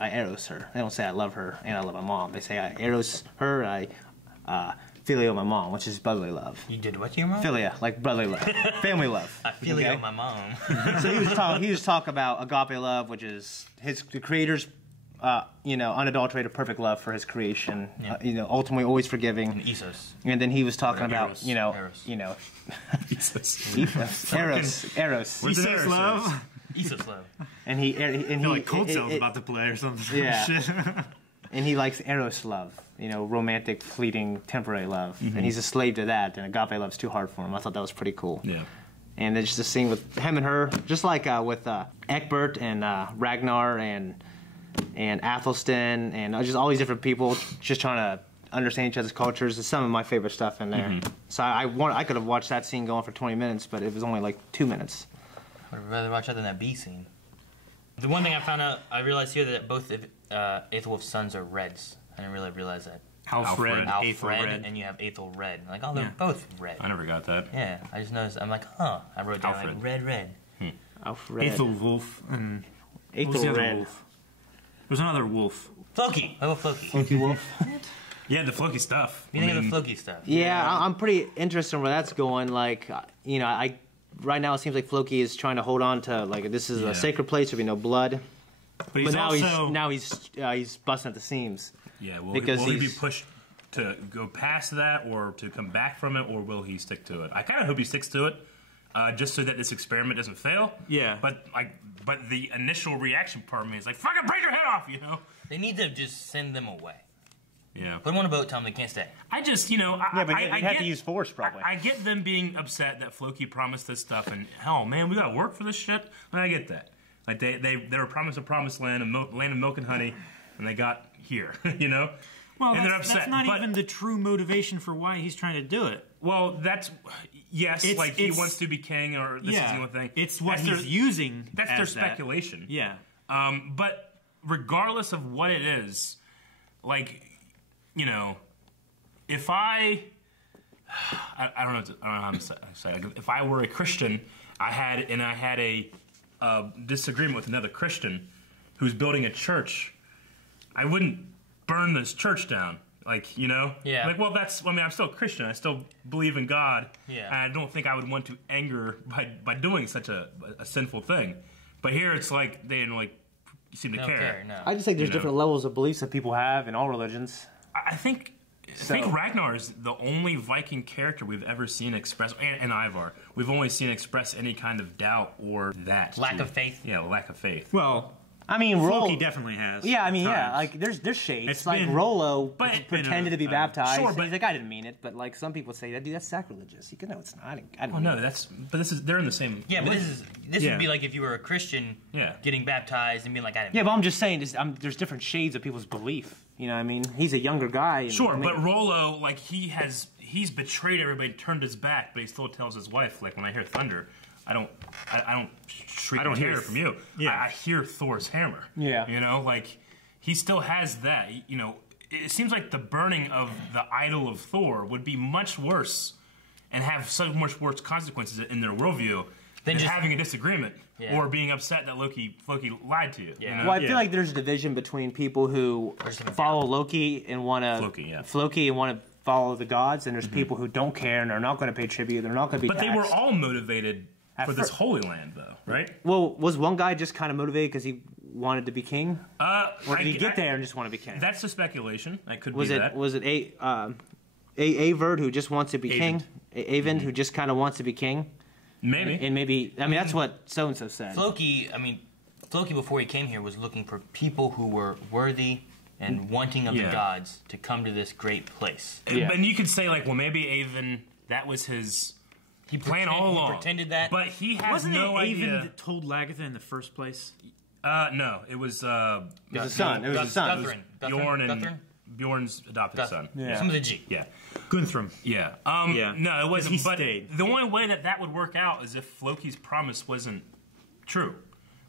her. They don't say I love her and I love my mom. They say I eros her. And I phileo my mom, which is brotherly love. You did what to your mom? Philia, like brotherly love, family love. I phileo my mom. So he was talking about agape love, which is the creator's. You know, unadulterated, perfect love for his creation. Yeah. You know, ultimately always forgiving. And Esos. And then he was talking about, Eros. you know, Eros. Eros. What's Esos love? Esos love. And he I feel like Cold Cell's about to play or something. Yeah. Shit. And he likes Eros love, you know, romantic, fleeting, temporary love. And he's a slave to that. And agape love's too hard for him. I thought that was pretty cool. Yeah. And there's just a scene with him and her, just like with Egbert and Ragnar and Athelstan and just all these different people just trying to understand each other's cultures. It's some of my favorite stuff in there. So I could have watched that scene going for 20 minutes, but it was only like 2 minutes. I would rather watch that than that B scene. The one thing I found out, I realized here that both Aethelwulf's sons are Reds. I didn't really realize that. Alfred, Aethelred, and you have Aethelred. Like, oh, they're both red. I never got that. Yeah, I just noticed. I'm like, huh. I wrote down like red. Alfred. Aethelwulf and what was the other Aethelred. wolf? There was another wolf. Floki. I love Floki. Floki wolf. Yeah, the Floki stuff. You think of the Floki stuff? Yeah, I'm pretty interested in where that's going. Like, you know, right now it seems like Floki is trying to hold on to like this is a sacred place. There'll be no blood. But he's he's busting at the seams. Yeah, will he be pushed to go past that, or to come back from it, or will he stick to it? I kind of hope he sticks to it, just so that this experiment doesn't fail. Yeah. But the initial reaction part of me is like, fucking break your head off, you know? They need to just send them away. Yeah. Put them on a boat, tell them they can't stay. I just, you know, I have to use force probably. I get them being upset that Floki promised this stuff, and hell, man, we gotta work for this shit. I get that. Like they were promised a promised land, land of milk and honey, and they got here, you know. Well, and that's not even the true motivation for why he's trying to do it. Well, he wants to be king, or this is the only thing. It's what he's using. That's their speculation. Yeah. But regardless of what it is, like, you know, if I don't know how to say it. If I were a Christian, I had a disagreement with another Christian who's building a church, I wouldn't burn this church down. Like, you know? Yeah. Like, well, I'm still a Christian. I still believe in God. Yeah. And I don't think I would want to anger by doing such a sinful thing. But here it's like they didn't like seem to care. No. I just think there's different levels of beliefs that people have in all religions. I think Ragnar is the only Viking character we've ever seen express, and Ivar, we've only seen express any kind of doubt or lack of faith. Yeah, lack of faith. Well, I mean, Floki definitely has. Yeah, I mean, like there's shades. It's like Rollo pretended to be baptized. Sure, but he's like, I didn't mean it. But like some people say, dude, that's sacrilegious. You can know it's not. I didn't well, no, they're in the same. Yeah, but this would be like if you were a Christian, getting baptized and being like, I didn't. Yeah, but I'm just saying, there's different shades of people's belief. You know what I mean? He's a younger guy. Sure, but Rollo, like he's betrayed everybody, turned his back, but he still tells his wife, like, when I hear thunder, I don't hear it from you. Yeah. I hear Thor's hammer. Yeah. You know, like, he still has that. You know, it seems like the burning of the idol of Thor would be much worse and have so much worse consequences in their worldview than just having a disagreement or being upset that Floki lied to you. Yeah. You know? Well, I feel like there's a division between people who follow Loki and want to Floki and want to follow the gods, and there's people who don't care and are not going to pay tribute. They're not going to be. But they were all motivated for this Holy Land, though, right? Well, was one guy just kind of motivated because he wanted to be king, or did he get there and just want to be king? That's the speculation. That could be that. Was it Aethelred who just wants to be king? Avon who just kind of wants to be king? Maybe. And maybe, I mean, that's what so-and-so said. Floki before he came here was looking for people who were worthy and wanting of the gods to come to this great place. Yeah. And you could say, like, well, maybe Avon, that was his plan all along. He pretended that. But he has Wasn't no it idea. Avon that told Lagatha in the first place? No, it was... it was a son. It was a son. Bjorn and Bjorn's adopted son. Yeah. Some of the G. Yeah. Guthrum. Yeah. No, it wasn't. But stayed. The only way that would work out is if Floki's promise wasn't true.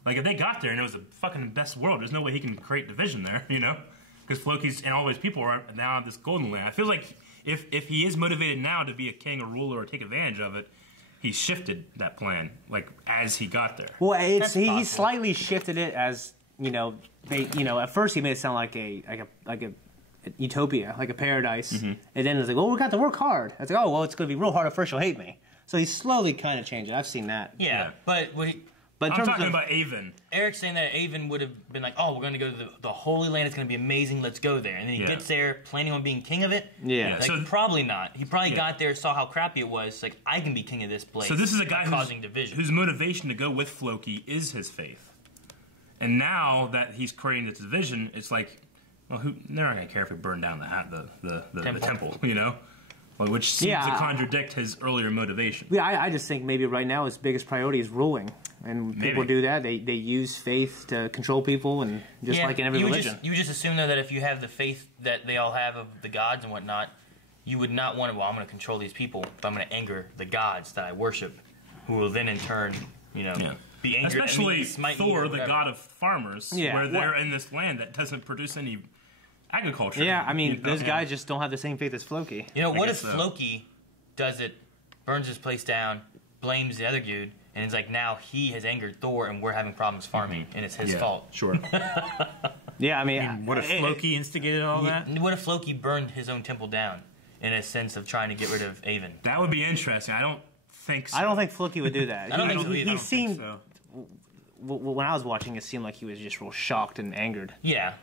Like, if they got there and it was the fucking best world, there's no way he can create division there, you know? Because Floki's and all these people are now on this golden land. I feel like if he is motivated now to be a king or ruler or take advantage of it, he shifted that plan, like, as he got there. Well, he slightly shifted it as, at first he made it sound like a utopia, like a paradise, and then it's like, well, we got to work hard. It's like, oh, well, it's going to be real hard at first. You'll hate me. So he slowly kind of changed it. I've seen that. Yeah. But I'm talking about Avon. Eric's saying that Avon would have been like, oh, we're going to go to the Holy Land. It's going to be amazing. Let's go there. And then he gets there planning on being king of it. Yeah. Like, probably not. He probably got there, saw how crappy it was. Like, I can be king of this place. So this is a guy causing division. Whose motivation to go with Floki is his faith. And now that he's creating this division, it's like, well, they're not going to care if we burn down the temple, you know? Which seems to contradict his earlier motivation. Yeah, I just think maybe right now his biggest priority is ruling. And people do that. They use faith to control people, and just like in every religion. You just assume, though, that if you have the faith that they all have of the gods and whatnot, you would not want to, well, I'm going to control these people, but I'm going to anger the gods that I worship, who will then in turn, be angered. Especially Thor, the god of farmers, where they're in this land that doesn't produce any agriculture. Yeah, I mean, those guys just don't have the same faith as Floki. What if Floki does it, burns his place down, blames the other dude, and it's like now he has angered Thor and we're having problems farming, and it's his fault. Sure. Yeah, I mean, what if Floki instigated all that? What if Floki burned his own temple down in a sense of trying to get rid of Avon? That would be interesting. I don't think so. I don't think Floki would do that. I don't think so either. He seemed, when I was watching, it seemed like he was just real shocked and angered. Yeah.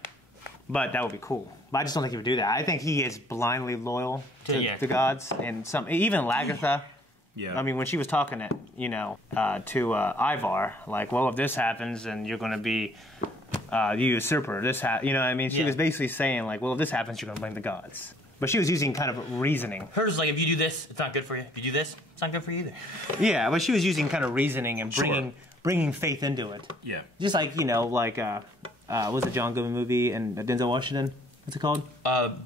But that would be cool. But I just don't think he would do that. I think he is blindly loyal to the gods, and even Lagertha. Yeah. I mean, when she was talking to Ivar, like, well, if this happens, then you're going to be the usurper. You know what I mean? She was basically saying, like, well, if this happens, you're going to blame the gods. But she was using kind of reasoning. Hers is like, if you do this, it's not good for you. If you do this, it's not good for you either. Yeah, but she was using kind of reasoning and bringing faith into it. Yeah. Just like, what was the John Goodman movie and Denzel Washington? What's it called? No,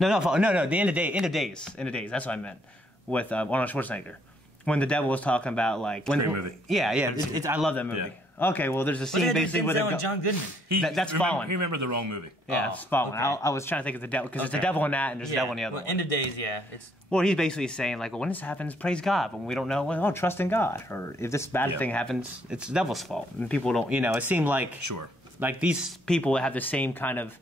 the End of Days. That's what I meant. With Arnold Schwarzenegger. When the devil was talking about, like... Great movie. Yeah, I love that movie. Yeah. Okay, well, there's a scene basically with... John Goodman. That's Fallen. He remembered the wrong movie. Yeah, it's Fallen. Okay. I was trying to think of the devil, because there's the devil in that, and there's the devil in the other one. End of Days, Well, he's basically saying, like, well, when this happens, praise God. But when we don't know, well, trust in God. Or if this bad thing happens, it's the devil's fault. And people don't, it seemed like... Sure. Like, these people have the same kind of...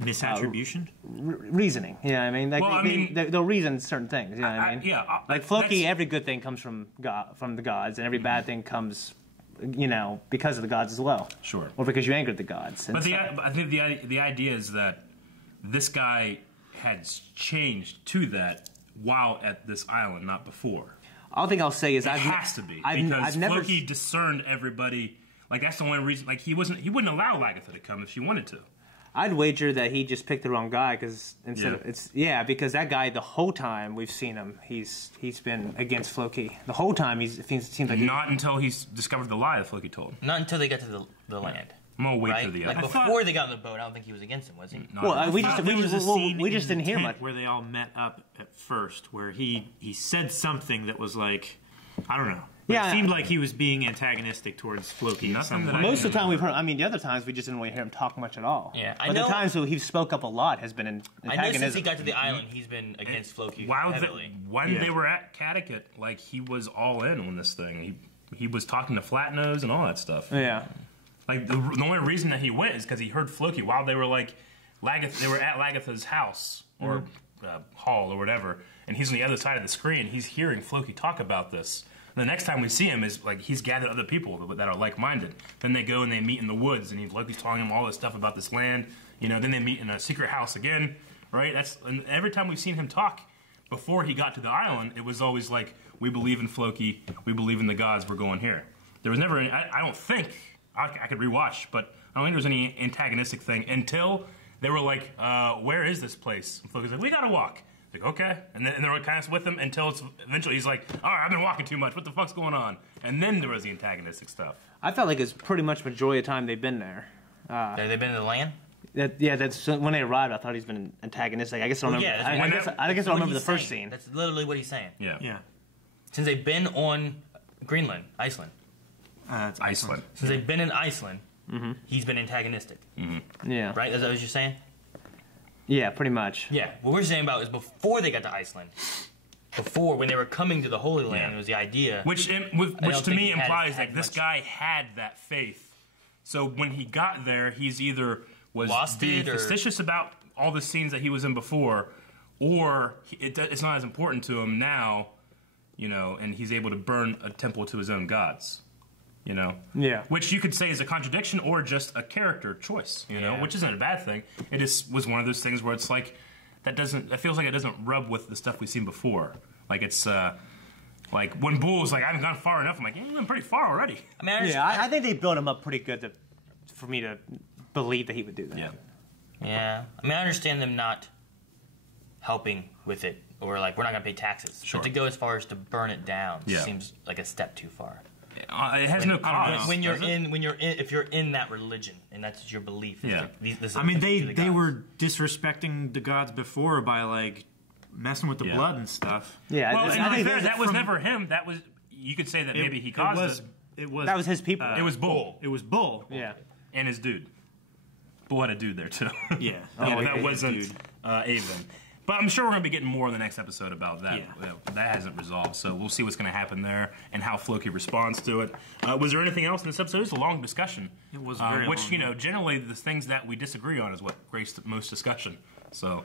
Misattribution? Reasoning, you know what I mean? Like, they'll reason certain things, you know what I mean? Like Floki, every good thing comes from the gods, and every bad thing comes, because of the gods as well. Sure. Or because you angered the gods. But I think the idea is that this guy has changed to that while at this island, not before. All thing I'll say is it has to be because Floki discerned everybody. Like that's the only reason. Like he wouldn't allow Lagertha to come if she wanted to. I'd wager that he just picked the wrong guy because because that guy the whole time we've seen him he's been against Floki the whole time. It seems like not until he's discovered the lie that Floki told. Not until they got to the land. I'm gonna wait for the like before they got on the boat. I don't think he was against him, was he? Well, we just didn't hear much where they all met up at first, where he said something that was like, I don't know. Yeah, it seemed like he was being antagonistic towards Floki. Most of the time we've heard. I mean, the other times we just didn't really hear him talk much at all. Yeah, but the times he spoke up a lot has been antagonistic. I know since he got to the island, he's been against Floki heavily. When they were at Cattegat, like he was all in on this thing. He was talking to Flatnose and all that stuff. Yeah. Like the only reason that he went is because he heard Floki while they were like they were at Lagertha's house or hall or whatever, and he's on the other side of the screen. He's hearing Floki talk about this. The next time we see him is like he's gathered other people that are like-minded. Then they go and they meet in the woods, and Floki's telling him all this stuff about this land. Then they meet in a secret house again, right? And every time we've seen him talk before he got to the island, it was always like, we believe in Floki, we believe in the gods, we're going here. There was never any, I don't think, I could rewatch, but I don't think there was any antagonistic thing until they were like, where is this place? And Floki's like, we gotta walk. Like, okay. And they're kind of with him until eventually he's like, all right, I've been walking too much. What the fuck's going on? And then there was the antagonistic stuff. I felt like it's pretty much majority of the time they've been there. Have they been in the land? That's when they arrived. I thought he's been antagonistic. I guess I don't remember. I guess I remember the first scene. That's literally what he's saying. Yeah. Since they've been on Greenland, Iceland. It's Iceland. Since they've been in Iceland, he's been antagonistic. Yeah. Right? Is that what you're saying? Yeah, pretty much. Yeah, what we're saying about is before they got to Iceland, when they were coming to the Holy Land, it was the idea. Which to me implies that this guy had that faith. So when he got there, he's either was being facetious about all the scenes that he was in before, or it's not as important to him now, and he's able to burn a temple to his own gods. Yeah. Which you could say is a contradiction or just a character choice, which isn't a bad thing. It was one of those things where it's like, it feels like it doesn't rub with the stuff we've seen before. Like it's, like when Bull's like, I haven't gone far enough, I'm like, you went pretty far already. I think they built him up pretty good for me to believe that he would do that. Yeah. I mean, I understand them not helping with it, or like, we're not going to pay taxes. Sure. But to go as far as to burn it down seems like a step too far. It has no cause. If you're in that religion and that's your belief. Yeah. Like, they were disrespecting the gods before by like messing with the blood and stuff. Yeah. Well, that was never him. That was, you could say that maybe he caused it. That was his people. It was Bull. It was Bull. Yeah. And his dude. Bull had a dude there too. Yeah. That wasn't Avon. But I'm sure we're going to be getting more in the next episode about that. Yeah. That hasn't resolved, so we'll see what's going to happen there and how Floki responds to it. Was there anything else in this episode? It was a long discussion. It was very long. Generally the things that we disagree on is what graced most discussion. So,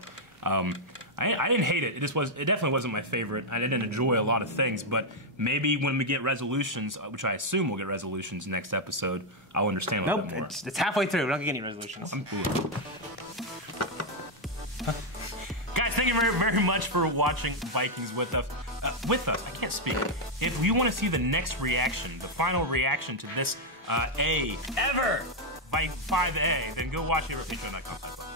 I didn't hate it. It definitely wasn't my favorite. I didn't enjoy a lot of things, but maybe when we get resolutions, which I assume we'll get resolutions next episode, I'll understand a little bit more. It's halfway through. We're not getting any resolutions. Guys, thank you very, very much for watching Vikings with us. I can't speak. If you want to see the next reaction, the final reaction to this A ever, 5A, then go watch it over Patreon.com.